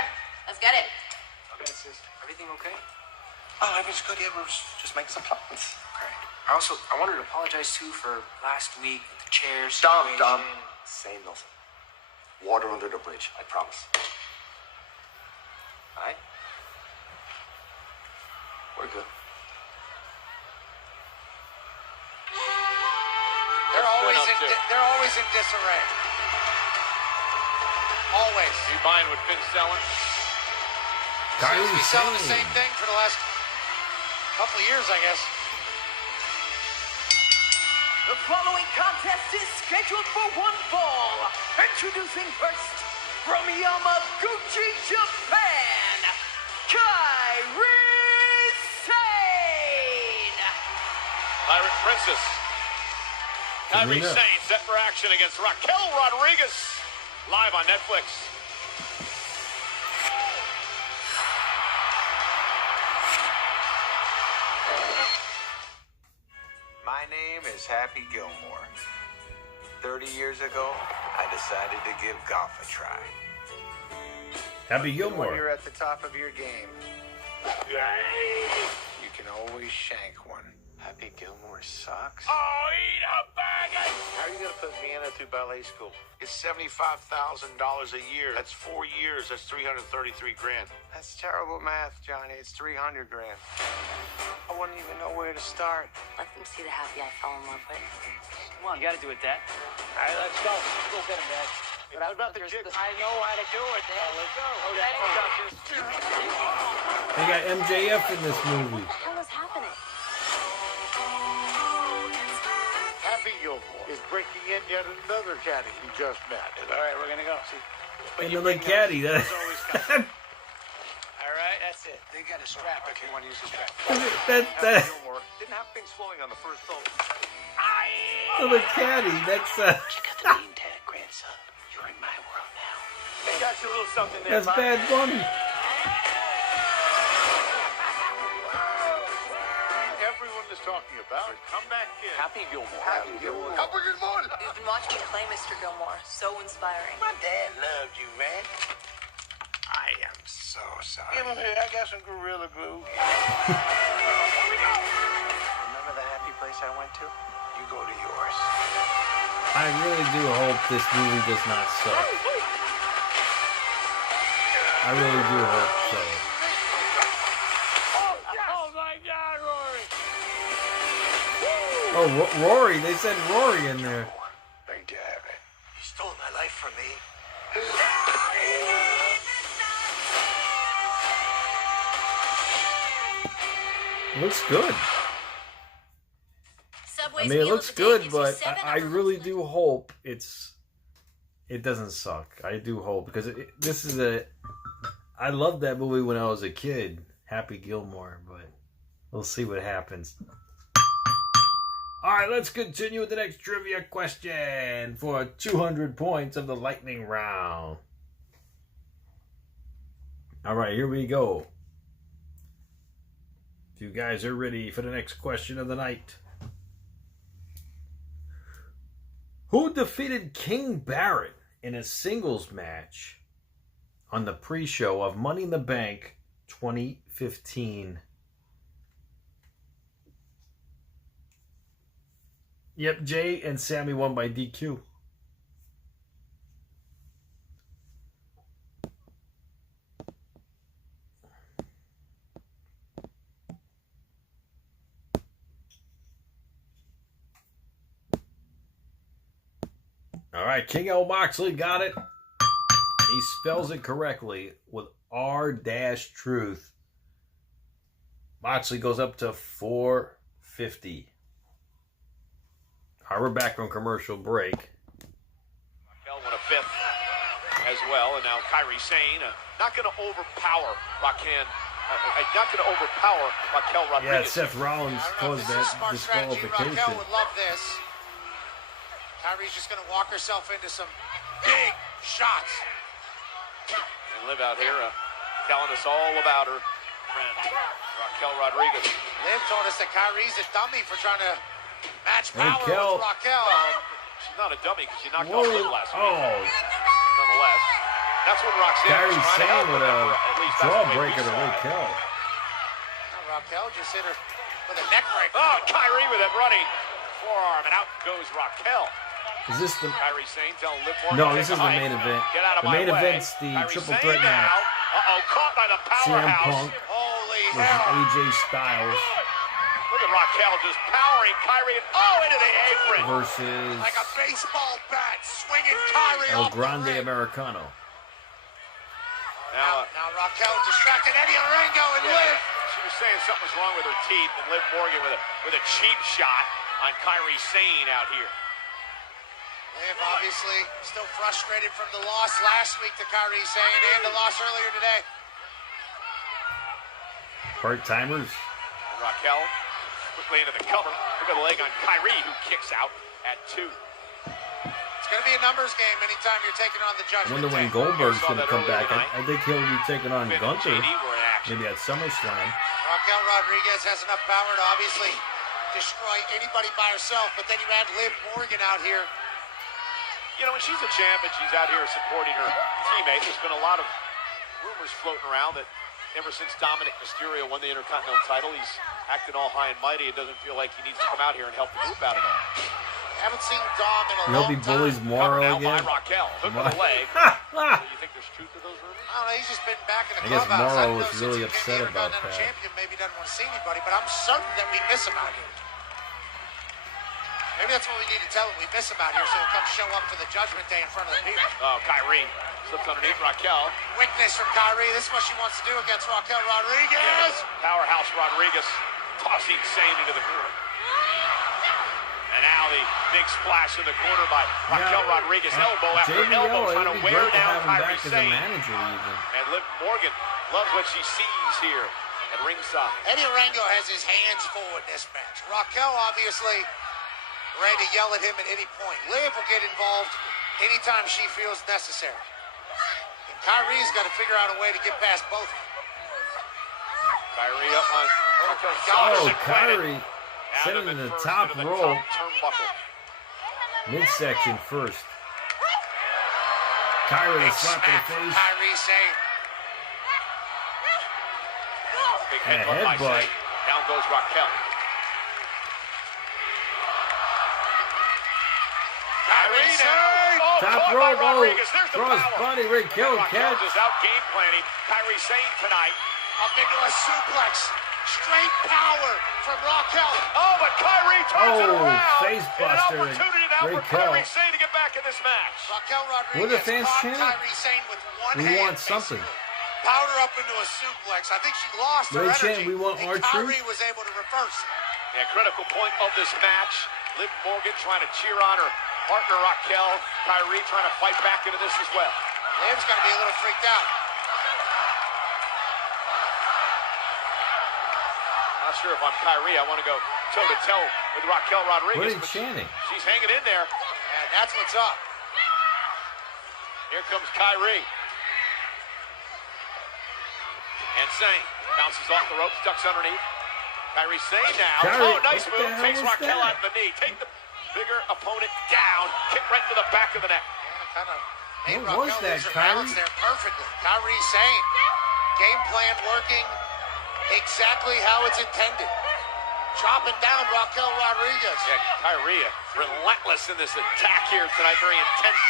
let's get it. Okay, sis. Everything okay? Oh, everything's good. Yeah, we're just making some plans. Okay. I wanted to apologize too for last week with the chairs. Dom, say nothing. Water under the bridge, I promise. All right? We're good. They're always in disarray. Always. You buying what Finn's selling? Seems to be selling the same thing for the last couple of years, I guess. The following contest is scheduled for one fall. Introducing first, from Yamaguchi, Japan, Kairi Sane. Pirate Princess. Kyrie Sane set for action against Raquel Rodriguez. Live on Netflix. My name is Happy Gilmore. 30 years ago, I decided to give golf a try. Happy Gilmore. When you're at the top of your game, you can always shank one. Happy Gilmore sucks. Oh, eat a bag! How are you going to put Vienna through ballet school? It's $75,000 a year. That's 4 years. That's $333 grand. That's terrible math, Johnny. It's 300 grand. I wouldn't even know where to start. Let them see the happy I fell in love with. Come on, you got to do it, Dad. All right, let's go. Go get him, Dad. But how about the jig? I know how to do it, Dad. Let's go. They got MJF in this movie. What the hell is happening? Happy Gilmore is breaking in yet another caddy he just met. All right, we're going to go. See. Another caddy. All right, that's it. They got a strap if you want to use the strap. That Gilmore didn't have things flowing on the first throw. another caddy. That's Check out the name tag, grandson. You're in my world now. They got you a little something there. that's Bad Bunny. Everyone is talking about come back in. Happy Gilmore. Happy Gilmore. Happy Gilmore. You've been watching me play, Mr. Gilmore. So inspiring. My dad loved you, man. I am so sorry. Give him here. I got some Gorilla Glue. Remember the happy place I went to? You go to yours. I really do hope this movie does not suck. I really do hope so. Oh my God, Rory! Oh, Rory. They said Rory in there. Thank you, Harry. You stole my life from me. Looks good. I mean, it looks good, but I really do hope it doesn't suck. I do hope, because this is I loved that movie when I was a kid, Happy Gilmore, but we'll see what happens. All right, let's continue with the next trivia question for 200 points of the lightning round. All right, here we go. If you guys are ready for the next question of the night. Who defeated King Barrett in a singles match on the pre-show of Money in the Bank 2015? Yep, Jay and Sammy won by DQ. All right, King L. Moxley got it. He spells it correctly with R-Truth. Moxley goes up to 450. All right, we're back from commercial break. Raquel won a fifth as well, and now Kyrie Sane not going to overpower Raquel. Not going to overpower Raquel Rodriguez. Yeah, Seth Rollins caused that disqualification. Raquel would love this. Kyrie's just going to walk herself into some big shots. And Liv out here telling us all about her friend, Raquel Rodriguez. Liv told us that Kyrie's a dummy for trying to match power with Raquel. She's not a dummy because she knocked off Liv last week. Oh. Nonetheless, that's what Roxanne Kyrie was trying to Sane help with a at least jawbreaker to Raquel. Raquel just hit her with a neck breaker. Oh, Kyrie with a running forearm, and out goes Raquel. Is this the... Kyrie Sane telling Liv Morgan No, this is the main event. Get out of the my main way. event's the Kyrie triple Sane threat match. Uh-oh, caught by the CM powerhouse. Punk Holy versus AJ Styles Look at Raquel just powering Kyrie into the apron. versus like a baseball bat, swinging Kyrie El off Grande the ring. Americano. Now Raquel distracted Eddie Orengo and Liv. She was saying something was wrong with her teeth, and Liv Morgan with a cheap shot on Kyrie Sane out here. Liv obviously still frustrated from the loss last week to Kyrie Sane and the loss earlier today. Part-timers. Raquel Quickly into the cover. Look at the leg on Kyrie, who kicks out at 2. It's going to be a numbers game anytime you're taking on the I judgment. wonder when day. Goldberg's going to come back. I think he'll be taking on Gunther, maybe at SummerSlam. Raquel Rodriguez has enough power to obviously destroy anybody by herself, but then you add Liv Morgan out here. You know, when she's a champ and she's out here supporting her teammate, there's been a lot of rumors floating around that ever since Dominic Mysterio won the Intercontinental title, he's acting all high and mighty. It doesn't feel like he needs to come out here and help the group out at all. Haven't seen Dom in a You hope long he bullies time. Morrow Now by again? Raquel, hook of the leg. So you think there's truth to those rumors? I don't know, he's just been back in the I guess clubhouse. Morrow don't was know, since really he became upset the about Intercontinental that. Champion, maybe doesn't want to see anybody, but I'm certain that we miss him out here. Maybe that's what we need to tell him. We miss him out here, so he'll come show up for the Judgment Day in front of the people. Oh, Kyrie slips underneath Raquel. Weakness from Kyrie. This is what she wants to do against Raquel Rodriguez. Powerhouse Rodriguez tossing Sane into the corner. And now the big splash in the corner by Raquel Rodriguez. Elbow after elbow, trying to wear down Kyrie Sane. And Liv Morgan loves what she sees here at ringside. Eddie Orengo has his hands full in this match. Raquel obviously ready to yell at him at any point. Liv will get involved anytime she feels necessary. And Kyrie's got to figure out a way to get past both of them. Kyrie up on Raquel's Kyrie sitting in the top row. Midsection first. Kyrie a slap to the face. Kyrie Sane. Big And a headbutt. Down goes Raquel. Kyrie now. Top rope, cross body, Raquel catch. Is out game planning. Kyrie Sane tonight. Up into a suplex. Straight power from Raquel. Oh, but Kyrie turns it around. Face buster. An opportunity now for Kyrie Sane to get back in this match. Raquel Rodriguez What are the fans caught chanting? Kyrie Sane with one We hand, want something. Powder up into a suplex. I think she lost her They energy. chant, we want and our Kyrie truth. was able to reverse it. Yeah, critical point of this match. Liv Morgan trying to cheer on her partner Raquel. Kyrie trying to fight back into this as well. Liv's got to be a little freaked out. Not sure if I'm Kyrie. I want to go toe-to-toe with Raquel Rodriguez. What are they chanting? She's hanging in there. And that's what's up. Here comes Kyrie. And Sane bounces off the rope, ducks underneath. Kyrie Sane now. Kyrie, nice what the move. hell Takes was Raquel that? out the knee. Take the bigger opponent down. Kick right to the back of the neck. Made What was Raquel that, lose her Kyrie? balance there perfectly. Kyrie Sane. Game plan working exactly how it's intended. Chopping down Raquel Rodriguez. Yeah, Kyrie relentless in this attack here tonight. Very intense.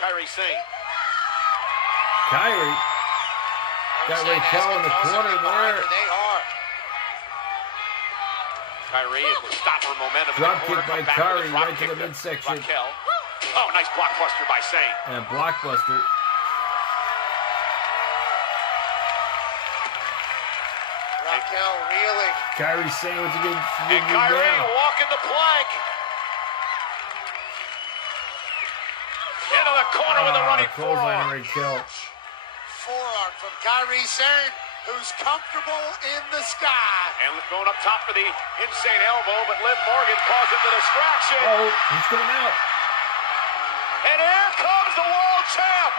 Kyrie Sane. Kyrie got Raquel in the corner there. They are. Kyrie able to stop her momentum. Drop kick by Kyrie right to the midsection. Raquel. Oh, nice blockbuster by Sane. And a blockbuster. Raquel reeling. Kyrie Sane what's he going to do And Kyrie now? walking the plank. Into the corner with a running clothesline forearm. Raquel. Forearm from Kyrie Sane, who's comfortable in the sky. And going up top for the insane elbow, but Liv Morgan causing the distraction. Oh, he's coming out. And here comes the world champ.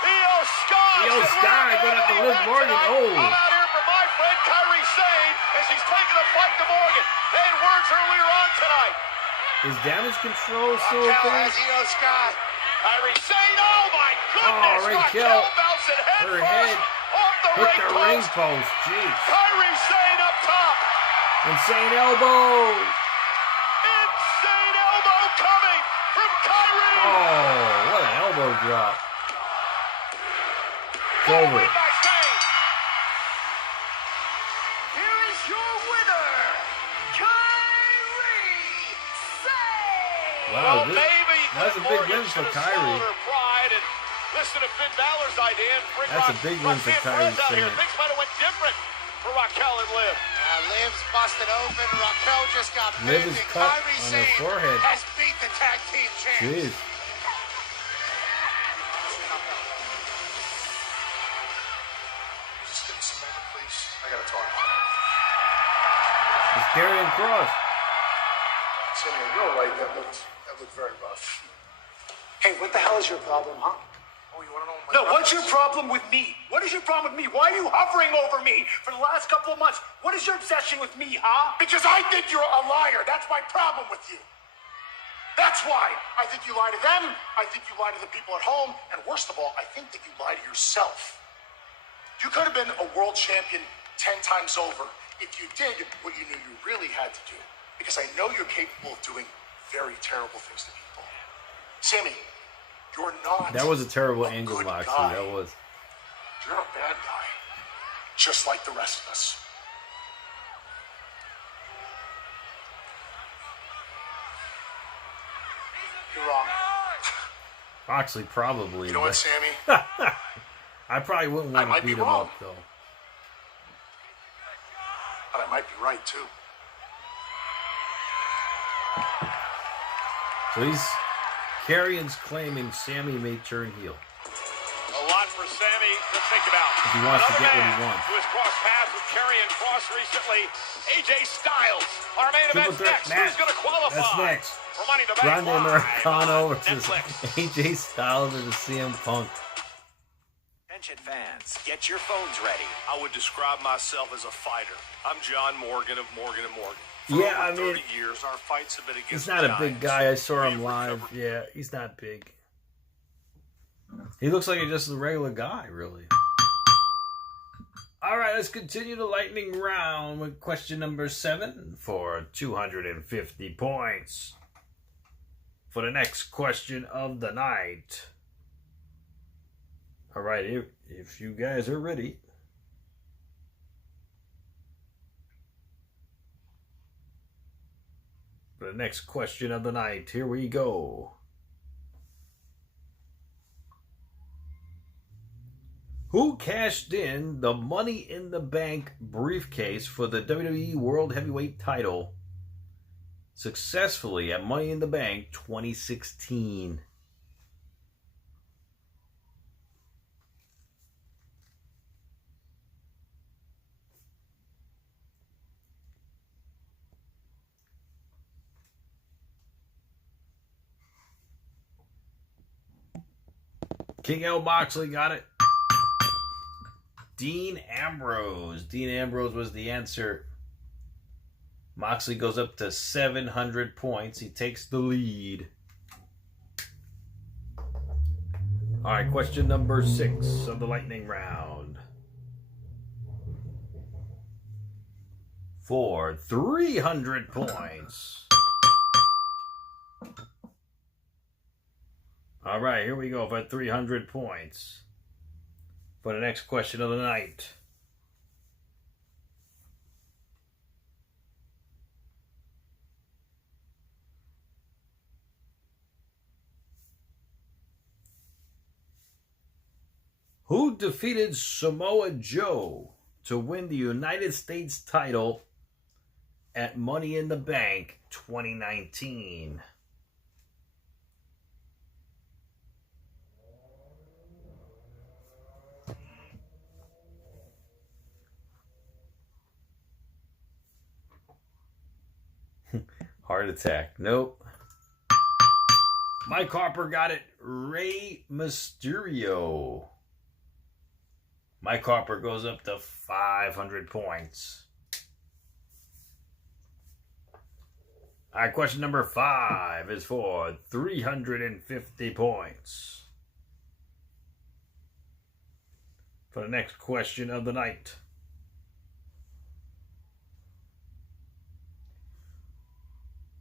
Io Sky. Io Sky going after Liv Morgan. Oh. I'm out here for my friend Kyrie Sane as he's taking a fight to Morgan. They had words earlier on tonight. Is damage control still a Raquel thing? has Io Sky. Kyrie Sane, oh my goodness. Raquel, bouncing head her first head off the hit ring the post. ring post. Jeez. Kyrie Sane up top. Insane elbow. Insane elbow coming from Kyrie. Oh, what an elbow drop. It's over. Win by Sane. Here is your winner, Kyrie Sane. Wow, Well, maybe that's a big win for Kyrie. Pride and listen to Finn Balor's idea and bring That's a big win for Kyrie out here. Sane. Things might have went different for Raquel and Liv. Liv's busted open. Raquel just got Liv pinned, is and cut Kyrie on her Sane forehead. has beat the tag team champs. Jeez. Just give me some moment, please. I gotta talk. This Karrion Kross. Sammy, you're right. That looked very rough. Hey, what the hell is your problem, huh? Oh, you want to know what my No, problem what's your problem with me? What is your problem with me? Why are you hovering over me for the last couple of months? What is your obsession with me, huh? Because I think you're a liar. That's my problem with you. That's why. I think you lie to them. I think you lie to the people at home. And worst of all, I think that you lie to yourself. You could have been a world champion 10 times over if you did what you knew you really had to do. Because I know you're capable of doing very terrible things to people. Sammy, you're not. That was a terrible angle, Moxley. That was. You're a bad guy. Just like the rest of us. You're wrong. Moxley probably. You know what, Sammy? I probably wouldn't want to beat him up, though. But I might be right, too. So Karrion's claiming Sammy may turn heel. A lot for Sammy to think about. If he wants to Another get what man he wants. who has crossed paths with Karrion Kross recently, AJ Styles. Our main event's next. Who's going to qualify? That's next. For Money in the Bank Grande Live Americano on versus Netflix. AJ Styles versus CM Punk. Attention fans, get your phones ready. I would describe myself as a fighter. I'm John Morgan of Morgan & Morgan. For Yeah, I over mean, 30 years, our fights have been against he's not a big giants. guy. I saw him live. Yeah, he's not big. He looks like just a regular guy, really. All right, let's continue the lightning round with question number 7 for 250 points. For the next question of the night. All right, if you guys are ready. For the next question of the night, here we go. Who cashed in the Money in the Bank briefcase for the WWE World Heavyweight title successfully at Money in the Bank 2016? King L. Moxley got it. Dean Ambrose. Dean Ambrose was the answer. Moxley goes up to 700 points. He takes the lead. All right, question number 6 of the lightning round. For 300 points. All right, here we go for 300 points. For the next question of the night. Who defeated Samoa Joe to win the United States title at Money in the Bank 2019? Heart attack. Nope. Mike Harper got it. Rey Mysterio. Mike Harper goes up to 500 points. All right, question number 5 is for 350 points. For the next question of the night.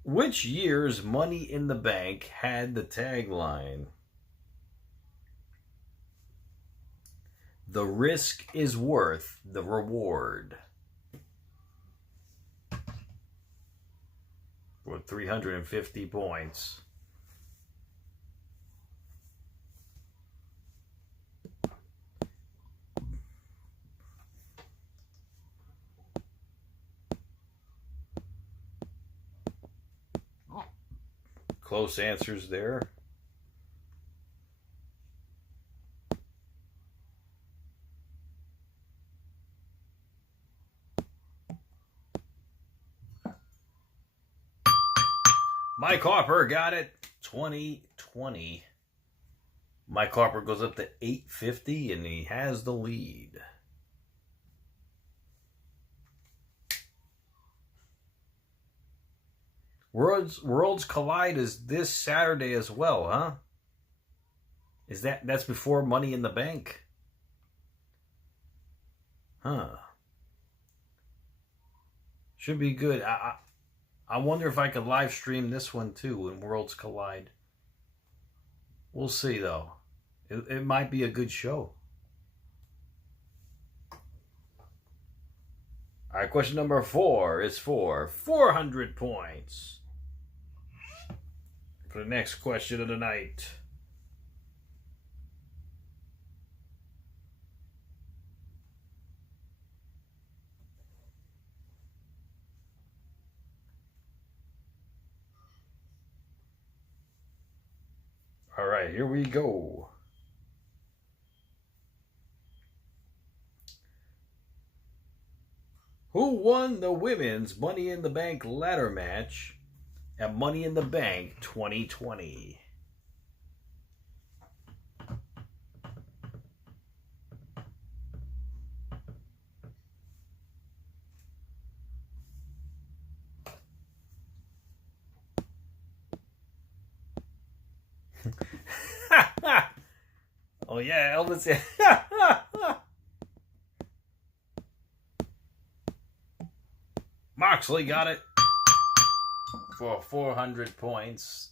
Which year's Money in the Bank had the tagline, "The risk is worth the reward"? For 350 points. Close answers there. Mike Harper got it. 2020. Mike Harper goes up to 850 and he has the lead. Worlds Collide is this Saturday as well, huh? That's before Money in the Bank? Huh. Should be good. I wonder if I could live stream this one too when Worlds Collide. We'll see though. It might be a good show. All right, question number 4 is for 400 points. For the next question of the night. All right, here we go. Who won the women's Money in the Bank ladder match at Money in the Bank 2020? Oh yeah, Elvis. Moxley got it for 400 points.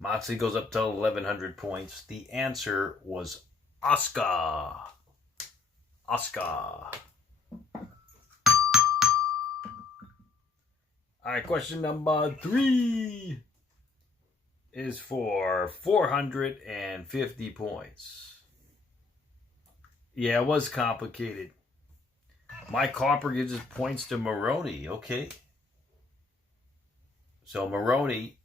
Moxley goes up to 1,100 points. The answer was Asuka. Asuka. All right, question number 3 is for 450 points. Yeah, it was complicated. Mike Harper gives his points to Maroney. Okay. So Maroney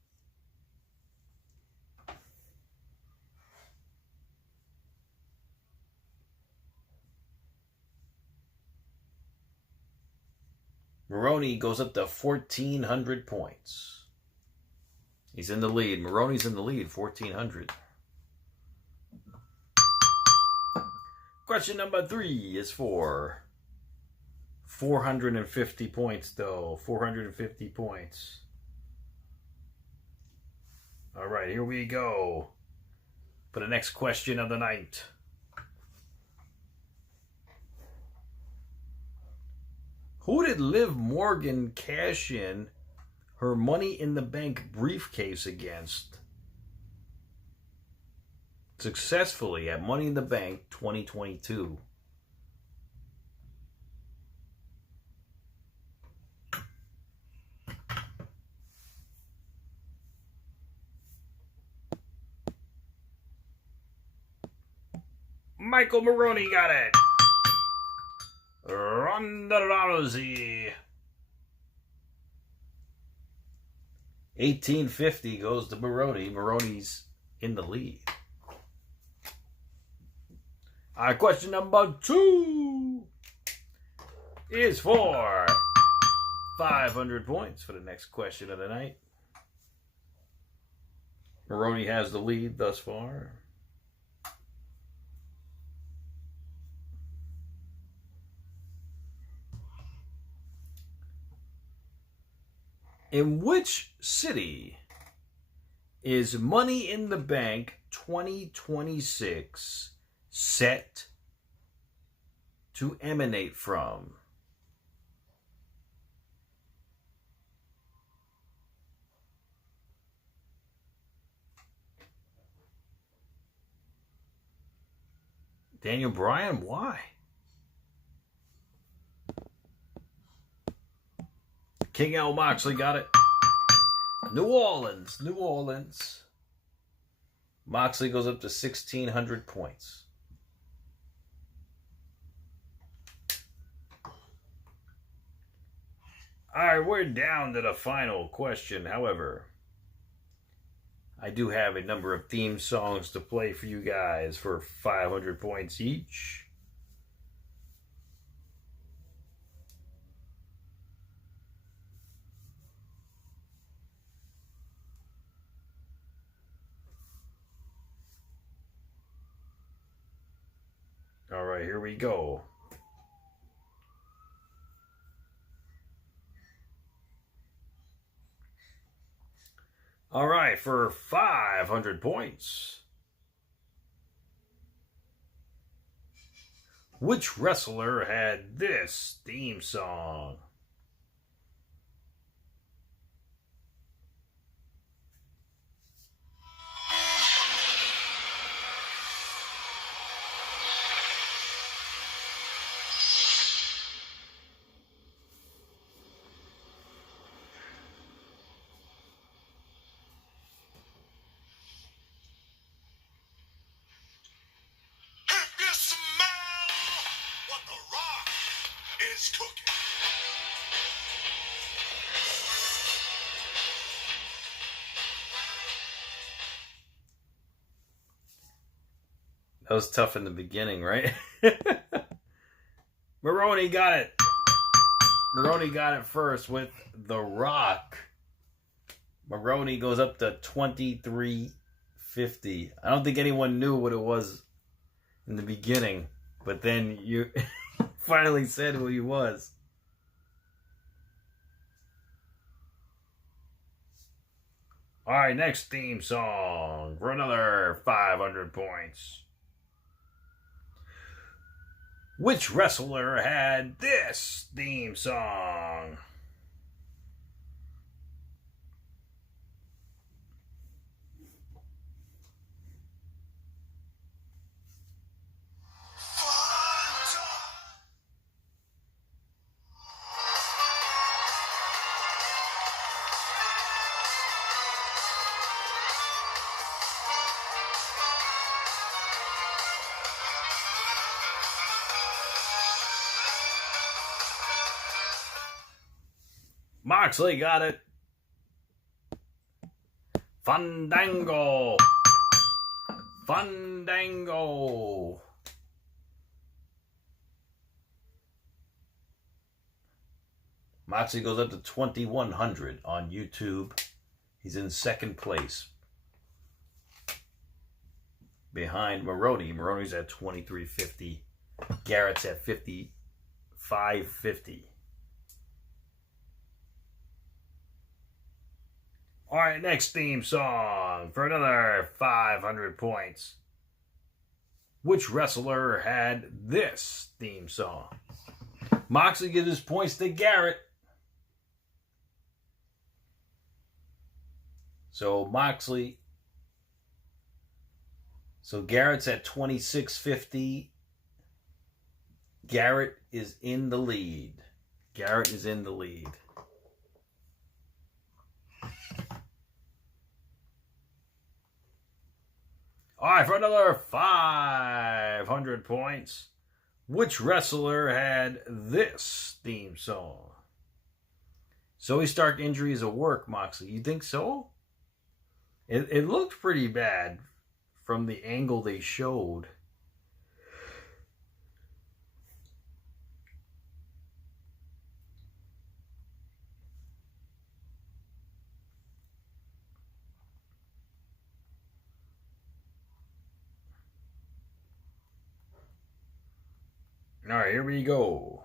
goes up to 1,400 points. He's in the lead. Maroney's in the lead, 1,400. Question number 3 is for 450 points, though. 450 points. All right, here we go. For the next question of the night. Who did Liv Morgan cash in her Money in the Bank briefcase against successfully at Money in the Bank 2022? Michael Maroney got it. Ronda Rousey. 1850 goes to Maroney. Maroney's in the lead. All right, question number 2 is for 500 points for the next question of the night. Maroney has the lead thus far. In which city is Money in the Bank 2026 set to emanate from? Daniel Bryan, why? King L. Moxley got it. New Orleans. New Orleans. Moxley goes up to 1,600 points. All right, we're down to the final question. However, I do have a number of theme songs to play for you guys for 500 points each. right, here we go. All right, for 500 points. Which wrestler had this theme song? Is cooking. That was tough in the beginning, right? Maroney got it. Maroney got it first with The Rock. Maroney goes up to 2350. I don't think anyone knew what it was in the beginning, but then you finally said who he was. All right, next theme song for another 500 points. Which wrestler had this theme song? Moxley got it. Fandango. Fandango. Moxley goes up to 2100 on YouTube. He's in second place. Behind Maroney. Maroney's at 2350. Garrett's at 5550. All right, next theme song for another 500 points. Which wrestler had this theme song? Moxley gives his points to Garrett. So Moxley. So Garrett's at 2650. Garrett is in the lead. Garrett is in the lead. All right, for another 500 points. Which wrestler had this theme song? Zoe Stark injuries at work, Moxley. You think so? It looked pretty bad from the angle they showed. All right, here we go.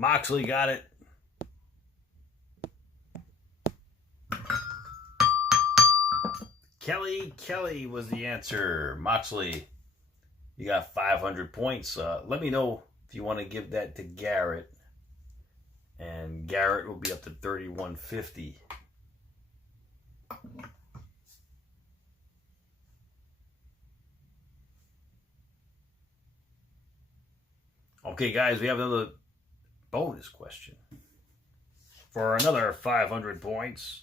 Moxley got it. Kelly was the answer. Moxley, you got 500 points. Let me know if you want to give that to Garrett. And Garrett will be up to 3150. Okay, guys, we have another bonus question for another 500 points.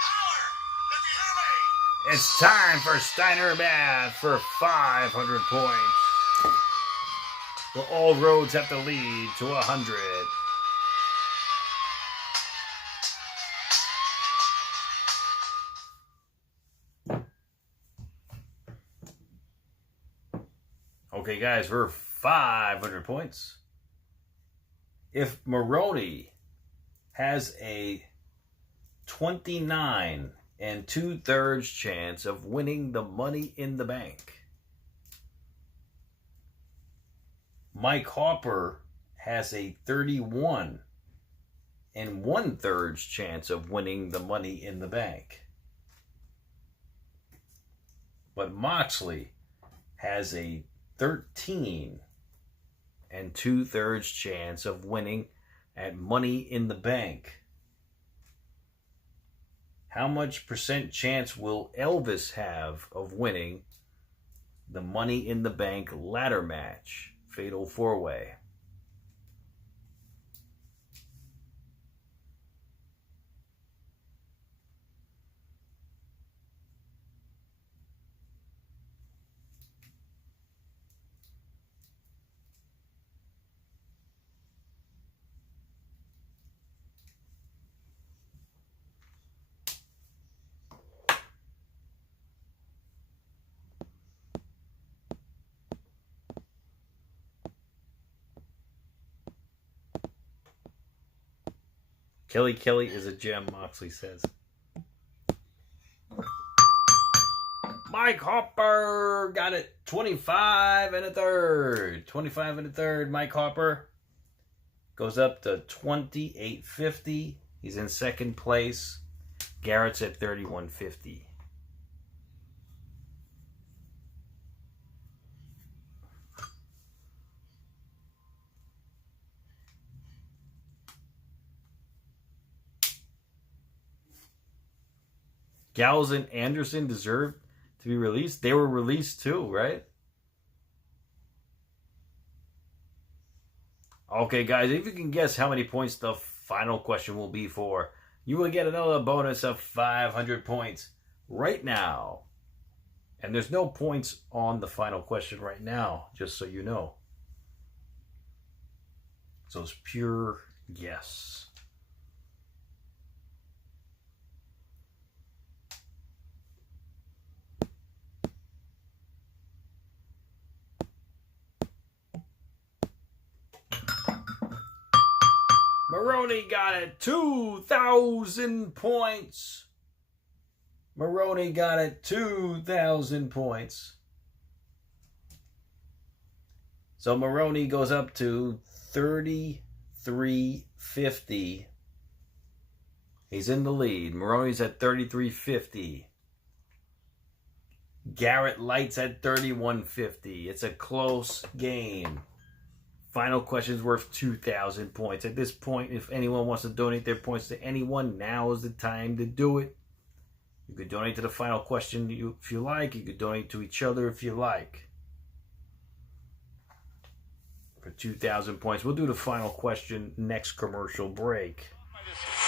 Howard, if you hear me, It's time for Steiner Math for 500 points. Well, all roads have to lead to 100. Okay, guys, for 500 points. If Maroney has a 29 2/3 chance of winning the Money in the Bank, Mike Harper has a 31 1/3 chance of winning the Money in the Bank. But Moxley has a 13 2/3 chance of winning at Money in the Bank. How much percent chance will Elvis have of winning the Money in the Bank ladder match, Fatal 4-Way? Kelly is a gem, Moxley says. Mike Harper got it 25 1/3. 25 1/3, Mike Harper goes up to 28.50. He's in second place. Garrett's at 31.50. Gallows and Anderson deserve to be released. They were released too, right? Okay, guys, if you can guess how many points the final question will be for, you will get another bonus of 500 points right now. And there's no points on the final question right now, just so you know. So it's pure guess. Maroney got it 2,000 points. Maroney got it 2,000 points. So Maroney goes up to 33.50. He's in the lead. Maroney's at 33.50. Garrett Light's at 31.50. It's a close game. Final question's worth 2,000 points. At this point, if anyone wants to donate their points to anyone, now is the time to do it. You could donate to the final question if you like. You could donate to each other if you like. For 2,000 points. We'll do the final question next commercial break.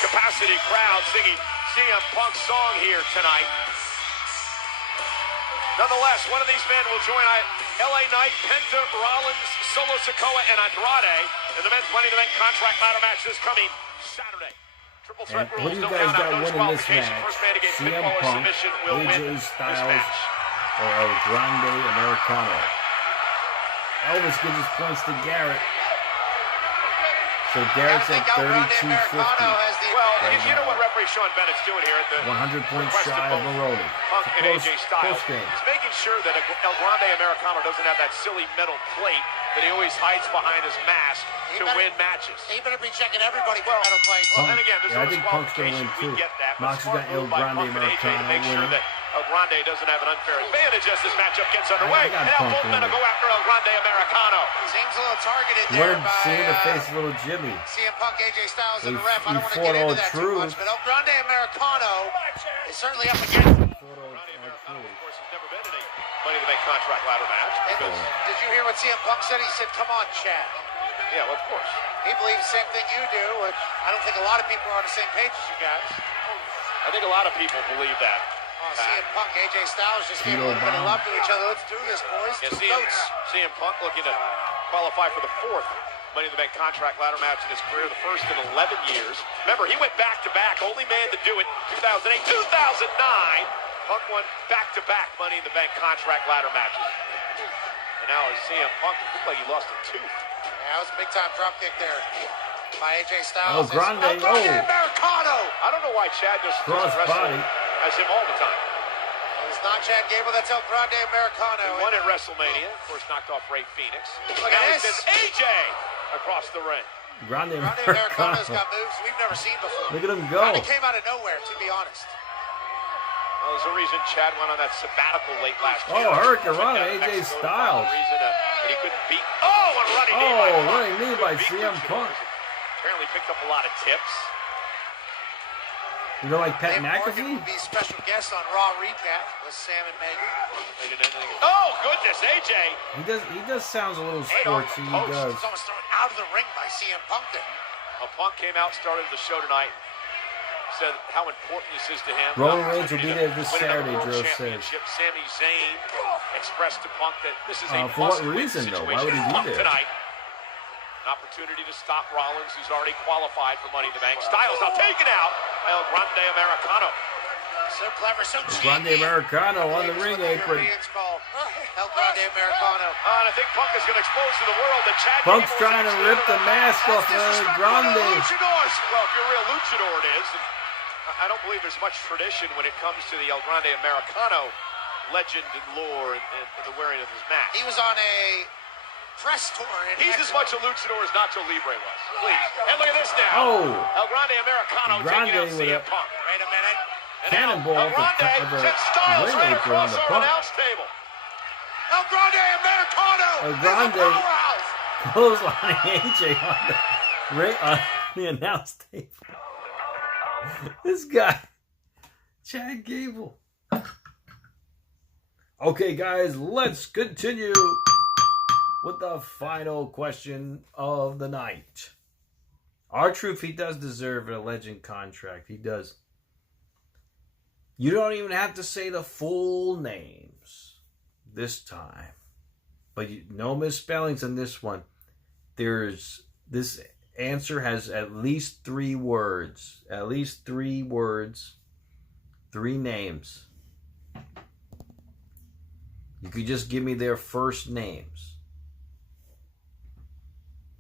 Capacity crowd singing CM Punk's song here tonight. Nonetheless, one of these men will join LA Knight, Penta, Rollins, Solo Sikoa, and Andrade in the men's Money in the Bank contract ladder match this coming Saturday. Triple threat rules don't count out no disqualification. First man to get pinfall or submission will win this match. Or El Grande Americano. Elvis gives his points to Garrett. So Garrett's at 32.50. Well, you know what referee Sean Bennett's doing here at the 100 points shy of Maroney. Punk and AJ Styles. He's making sure that El Grande Americano doesn't have that silly metal plate that he always hides behind his mask to win matches. He better be checking everybody for metal plates. Well, and again, there's no disqualification. We get that. But smart move by Punk and AJ to make sure that El Grande doesn't have an unfair advantage as this matchup gets underway. And now both men will go after El Grande Americano. Seems a little targeted there by seeing the face of little Jimmy. CM Punk, AJ Styles, and the ref. I don't want to get into that too much, but El Grande Americano is certainly up against it. Grande Americano, of course, has never been in a Money in the Bank contract ladder match. Did you hear what CM Punk said? He said, "Come on, Chad." Yeah, well, of course. He believes the same thing you do, which I don't think a lot of people are on the same page as you guys. I think a lot of people believe that. CM Punk, AJ Styles just gave a little bit of love to each other. Let's do this, boys. Yeah, CM Punk looking to qualify for the 4th Money in the Bank contract ladder match in his career, the first in 11 years. Remember, he went back-to-back, only man to do it, 2008, 2009. Punk won back-to-back Money in the Bank contract ladder matches. And now as CM Punk, it looked like he lost a tooth. Yeah, that was a big-time dropkick there by AJ Styles. Oh, Grande, Americano! I don't know why Chad does cross body as him all the time. It's not Chad Gable, that's El Grande Americano. He won at Wrestlemania, of course, knocked off Ray Phoenix. Look at this. AJ across the ring. Grande Americano's got moves we've never seen before. Look at him go. Grande came out of nowhere, to be honest. Well, there's a reason Chad went on that sabbatical late last year. Oh, Hurricane Run, AJ Styles. That he couldn't beat. Oh, and running knee by CM Punk. Apparently picked up a lot of tips. You know, like Pat McAfee? Would be special guest on Raw Recap with Sam and Megan. Oh, goodness, AJ. He does sounds a little sportsy. He does. He's almost thrown out of the ring by CM Punk there. Punk came out, started the show tonight. Said how important this is to him. Roman Reigns will be there this Saturday, Drew says. Sami Zayn expressed to Punk that this is a for what reason, though? Why would he be there? Tonight. An opportunity to stop Rollins, who's already qualified for Money in the Bank. Styles now taken out by El Grande Americano. So clever, so cheap. Grande Americano on the ring apron. El Grande Americano. And I think Punk is going to expose to the world that Chad Punk's trying to rip the mask off of Grande. Well, if you're a real luchador, it is. And I don't believe there's much tradition when it comes to the El Grande Americano legend and lore and the wearing of his mask. He was on a press tour. He's as much a luchador as Nacho Libre was. Please. And look at this now. Oh. El Grande Americano taking out CM Punk. Wait a minute. Cannonball El Grande sends Styles right across our announce table. El Grande Americano. El Grande clotheslining AJ on the announce table. This guy, Chad Gable. Okay, guys, let's continue with the final question of the night. R-Truth, he does deserve a legend contract. He does. You don't even have to say the full names this time. But no misspellings on this one. This answer has at least 3 words. At least 3 words. 3 names. You could just give me their first names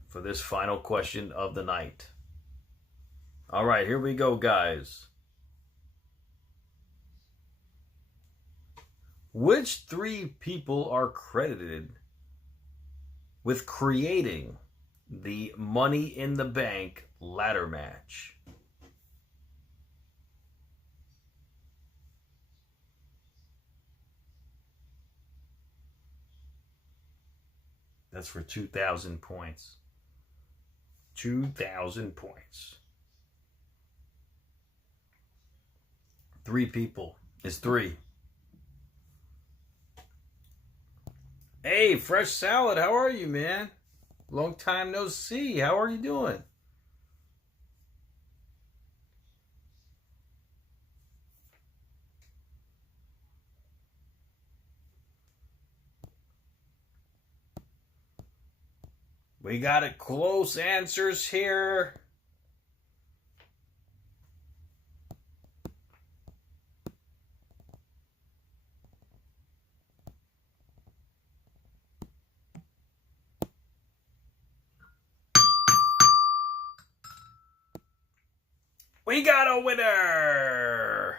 for this final question of the night. All right, here we go, guys. Which 3 people are credited with creating the Money in the Bank ladder match? That's for 2,000 points. 2,000 points. 3 people is 3. Hey, Fresh Salad, how are you, man? Long time no see. How are you doing? We got it close answers here. We got a winner!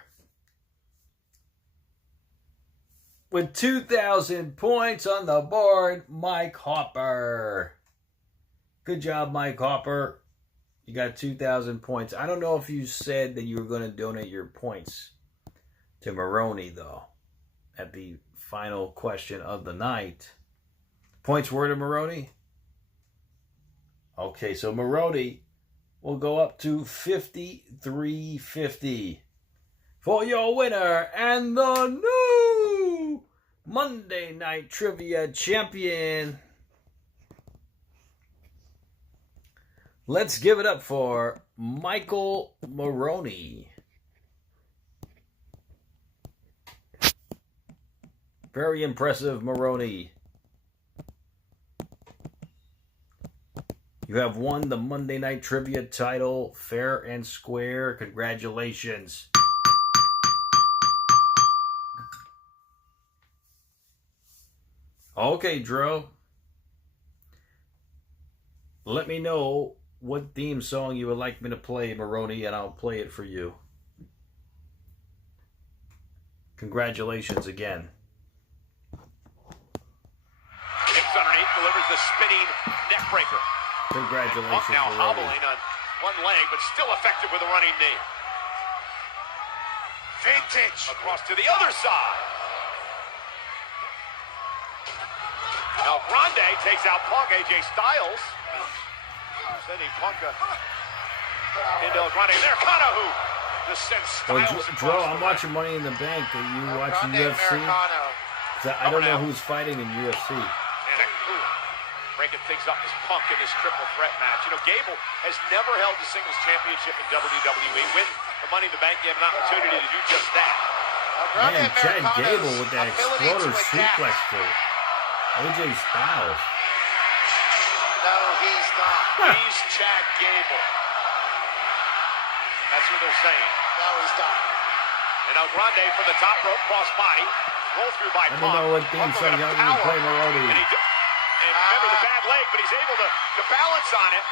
With 2,000 points on the board, Mike Hopper. Good job, Mike Hopper. You got 2,000 points. I don't know if you said that you were going to donate your points to Maroney, though, at the final question of the night. Points were to Maroney? Okay, so Maroney will go up to 5,350 for your winner and the new Monday Night Trivia champion. Let's give it up for Michael Maroney. Very impressive, Maroney. You have won the Monday Night Trivia title fair and square. Congratulations. Okay, Dro. Let me know what theme song you would like me to play, Maroney, and I'll play it for you. Congratulations again. Kicks underneath, delivers the spinning neck breaker. Congratulations, now Maroney. hobbling on one leg, but still effective with a running knee. Vintage. Across to the other side. Now Grande takes out Punk, AJ Styles. Sending Punk into Grande. There, Kanahu just sends Styles Dro, I'm watching Money in the Bank. Are you watching UFC? I don't know who's fighting in UFC. Breaking things up as Punk in this triple threat match. You know, Gable has never held the singles championship in WWE. With the Money in the Bank, you have an opportunity to do just that. Man, Chad Gable with that exploder suplex to AJ Styles. No, he's not. He's Chad Gable. That's what they're saying. No, he's not. And now Grande from the top rope, cross body, roll through by I Punk. don't know what theme song you're going to play, Maroney. And remember the bad leg, but he's able to balance on it.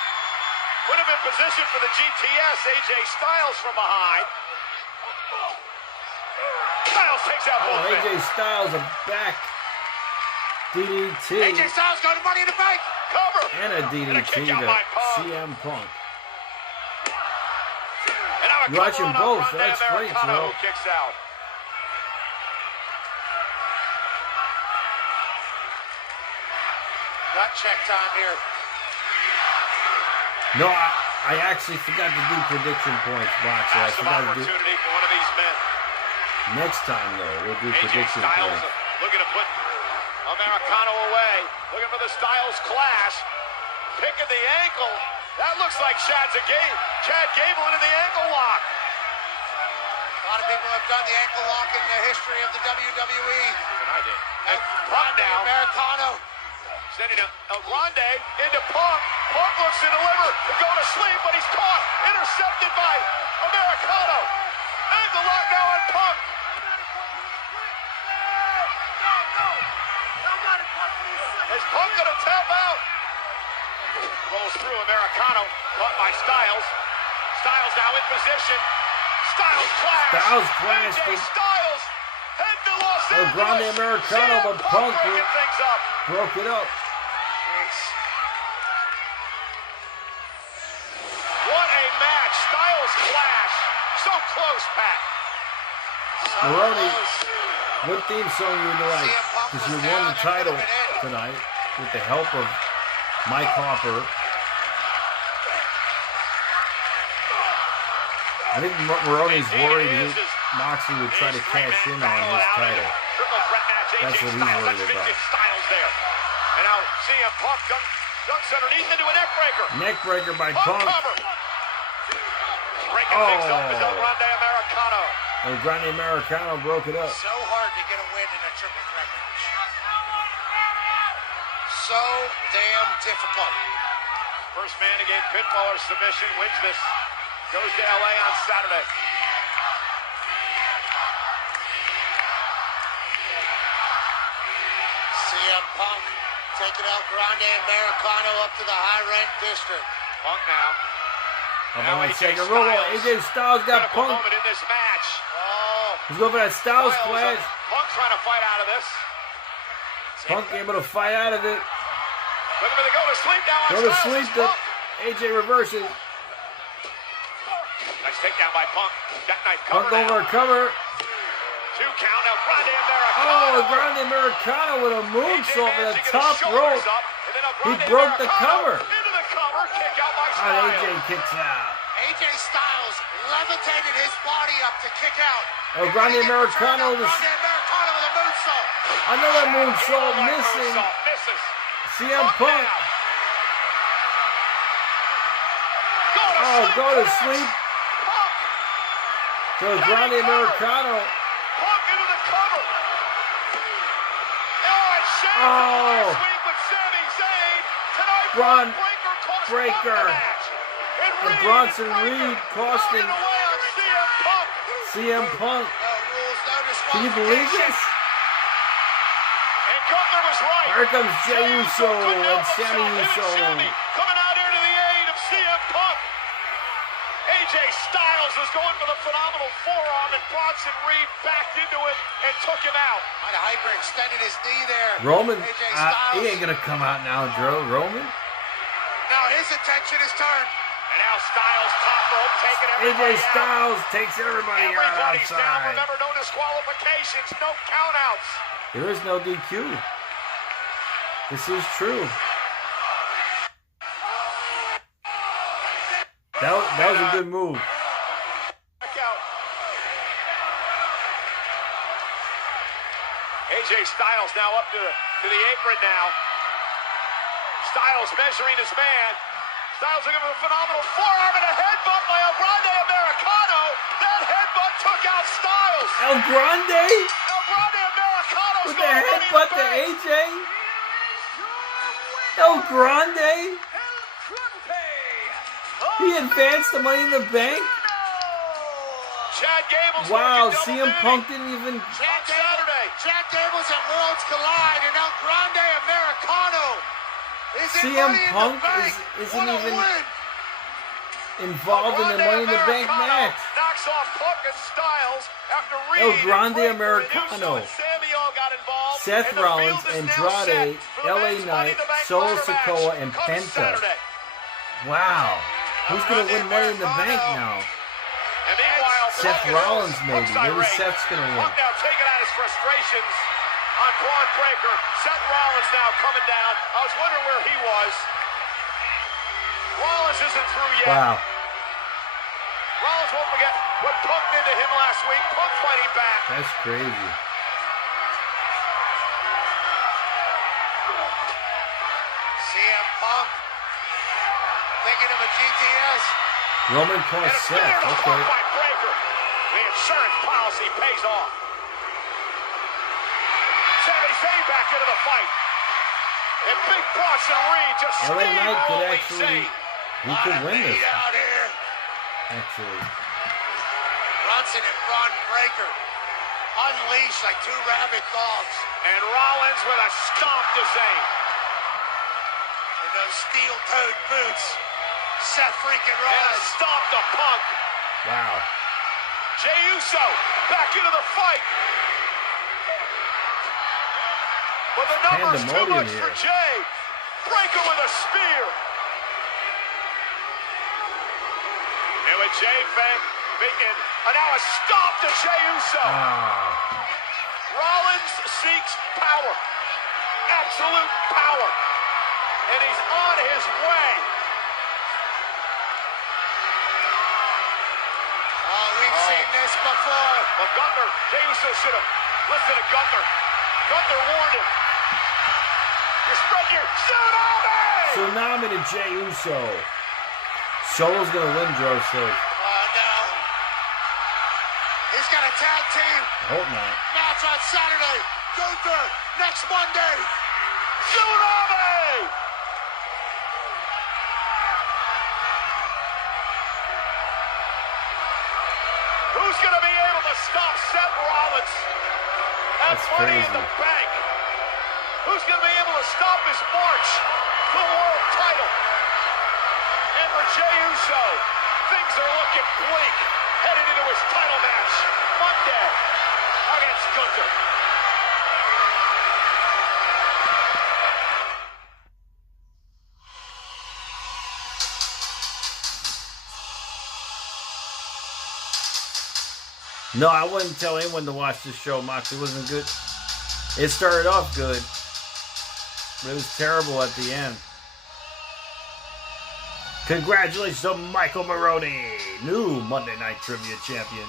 Put him in position for the GTS. AJ Styles from behind. Styles takes out both men. AJ Styles a back DDT. AJ Styles going to Money in the Bank. Cover. And a DDT to CM Punk. You're watching both. That's great, bro. Kicks out. Gut check time here. No, I actually forgot to do prediction points, Box. I forgot to do. Opportunity for one of these men. Next time, though, we'll do AJ prediction Styles points. looking to put Americano away. Looking for the Styles clash. Picking the ankle. That looks like Chad Gable into the ankle lock. A lot of people have done the ankle lock in the history of the WWE. Even I did. And Punk now. Americano. Sending El Grande into Punk. Punk looks to deliver to go to sleep, but he's caught. Intercepted by Americano. Ankle lock now on Punk. Is Punk going to tap out? Rolls through Americano. Caught by Styles. Styles now in position. Styles clash. Styles clash. Styles head to Los El Angeles. Grande Americano, but Punk things up. broke it up. What a match. Styles clash. So close, Pat. Maroney, what theme song you would like? Because you won the title tonight with the help of Mike Hopper. I think Maroney's worried Moxley would try to cash in on his title. That's what he's worried about. And now CM Punk dunks underneath into a neck breaker. Neck breaker by Punk. Breaking things up is El Grande Americano. El Grande Americano broke it up. So hard to get a win in a triple threat match. So damn difficult. First man to gain pinfall or submission wins this. Goes to LA on Saturday. CM Punk taking El Grande Americano up to the high-ranked district. Punk now. Now AJ Styles got Punk. Moment in this match. He's going for that Styles clash. Punk trying to fight out of this. Punk able to fight out of it. Looking for the go to sleep now on Go to Styles. sleep. AJ reverses. Nice takedown by Punk. Jackknife Punk cover over a cover. 2 count. El Grande Americano. Oh, Grande Americano with a moonsault for the top rope. He broke the cover. Into the cover. Kick out by Styles. And AJ kicks out. AJ Styles levitated his body up to kick out. El Grande Americano. Grande Americano with a moonsault. Another moonsault missing. Misses. CM Punk. Go to sleep. So Grande Americano. Punk into the cover. Oh! last week with Sami Zayn. Tonight, Braun Breaker Breaker. cost Punk the match. And Bronson Reed costing away on CM Punk. CM Punk. Can you believe this? And Gunther was right. Here comes Jey Uso and Sammy Uso. Coming out here to the aid of CM Punk. AJ Styles is going for the phenomenal forearm, and Bronson Reed backed into it and took him out. Might have hyperextended his knee there. Roman, AJ Styles. he ain't gonna come out now, Drew. Roman. Now his attention is turned. And now Styles top rope taking everybody AJ Styles takes everybody out Everybody's down. outside. Remember, no disqualifications, no countouts. There is no DQ. This is true. That was a good move. AJ Styles now up to the apron now. Styles measuring his man. Styles looking for a phenomenal forearm and a headbutt by El Grande Americano. That headbutt took out Styles. El Grande? El Grande Americano's with the headbutt to AJ? El Grande? He advanced the Money in the Bank? Chad Gable's wow, CM Punk didn't even... Chad Gable's at Worlds Collide, and El Grande Americano is in CM Money Punk in the Bank. isn't even involved in the Money in the Bank match. Knocks off Punk and Styles after El Grande Americano. Seth Rollins, Andrade, LA Knight, Solo Sikoa, and Penta. Wow. Who's going to win Money in the Bank now? Seth Rollins, maybe. Maybe Seth's going to win. Punk now taking out his frustrations on Braun Breaker. Seth Rollins now coming down. I was wondering where he was. Rollins isn't through yet. Wow. Rollins won't forget what Punk did to him last week. Punk fighting back. That's crazy. CM Punk thinking of a GTS. Roman calls Seth. Okay. The insurance policy pays off. Sami Zayn back into the fight. And Big Bronson Reed just LA Knight could steamrolling actually... Zayn. He could win this. Out here. Actually. Bronson and Braun Breaker unleashed like two rabid dogs. And Rollins with a stomp to Zayn. In those steel-toed boots. Seth freaking Rollins. And a stomp to Punk. Wow. Jey Uso back into the fight. But the number's too much for Jey. Breaker with a spear. And with Jey making, and now a stop to Jey Uso. Rollins seeks power. Absolute power. And he's on his way. We've seen this before. Well, Gunther, Jey Uso should have listened to Gunther. Gunther warned him. You're spreading your Tsunami to Jey Uso. Solo's gonna win, Joe says. No. He's got a tag team. I hope not. Match on Saturday. Gunther next Monday. Tsunami! Who's going to be able to stop Seth Rollins? That's Money in the Bank. Who's going to be able to stop his march to the world title? And for Jey Uso, things are looking bleak heading into his title match Monday against Gunther. No, I wouldn't tell anyone to watch this show, Mox. It wasn't good. It started off good, but it was terrible at the end. Congratulations to Michael Maroney, new Monday Night Trivia champion.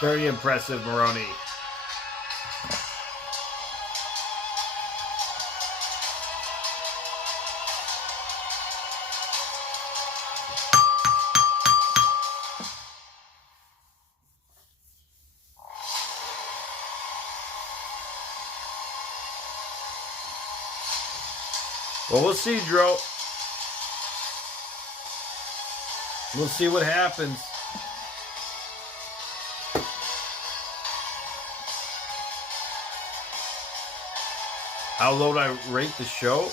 Very impressive, Maroney. Well, we'll see, Dro. We'll see what happens. How low do I rate the show?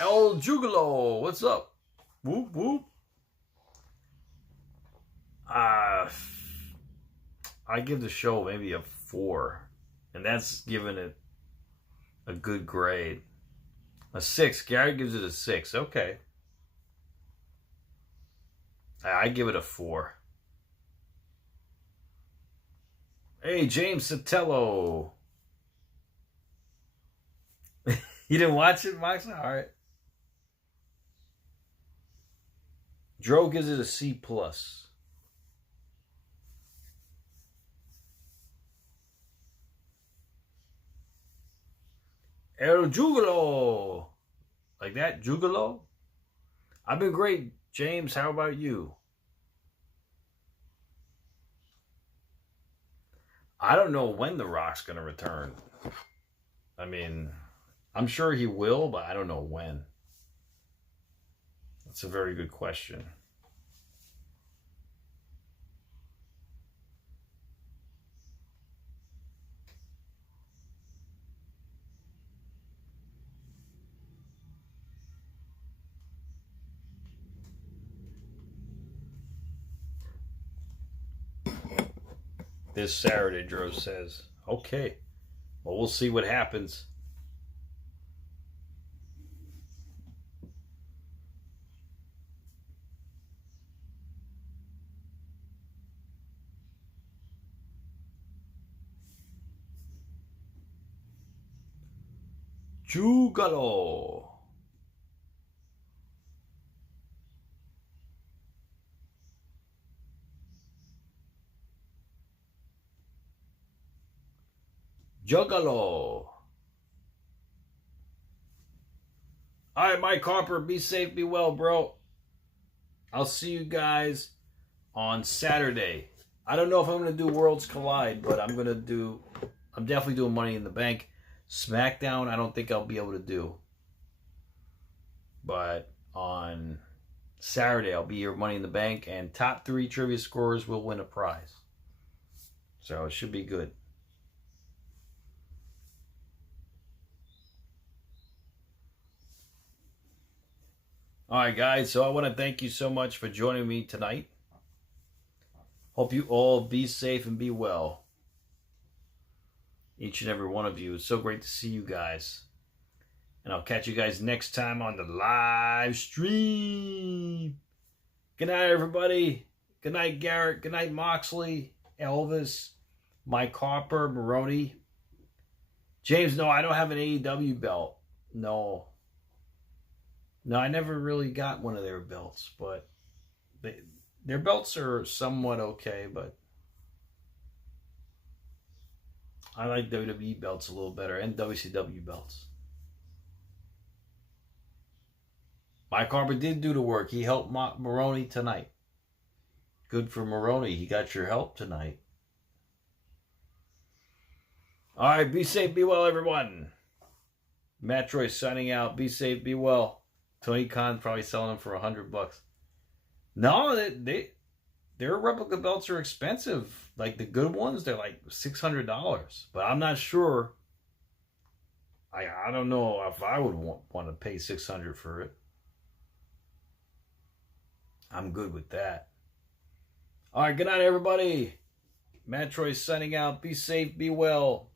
El Jugalo, what's up? Whoop, whoop. I give the show maybe a 4. And that's giving it a good grade. A 6. Gary gives it a 6. Okay. I give it a 4. Hey, James Sotelo. You didn't watch it, Max? All right. Dro gives it a C+. El Jugalo. Like that? Jugalo? I've been great, James. How about you? I don't know when The Rock's going to return. I mean, I'm sure he will, but I don't know when. That's a very good question. This Saturday, Dro says. Okay. Well, we'll see what happens. Jugalo. Juggalo. All right, Mike Harper, be safe, be well, bro. I'll see you guys on Saturday. I don't know if I'm going to do Worlds Collide, but I'm definitely doing Money in the Bank. SmackDown, I don't think I'll be able to do. But on Saturday, I'll be here, Money in the Bank, and top 3 trivia scorers will win a prize. So it should be good. All right, guys, so I want to thank you so much for joining me tonight. Hope you all be safe and be well. Each and every one of you. It's so great to see you guys. And I'll catch you guys next time on the live stream. Good night, everybody. Good night, Garrett. Good night, Moxley, Elvis, Mike Harper, Maroney. James, no, I don't have an AEW belt. No, I never really got one of their belts, but their belts are somewhat okay, but I like WWE belts a little better, and WCW belts. Mike Harper did do the work. He helped Maroney tonight. Good for Maroney. He got your help tonight. All right, be safe, be well, everyone. MATTROISE signing out. Be safe, be well. Tony Khan probably selling them for $100. No, their replica belts are expensive. Like the good ones, they're like $600. But I'm not sure. I don't know if I would want to pay $600 for it. I'm good with that. All right, good night, everybody. MATTROISE signing out. Be safe, be well.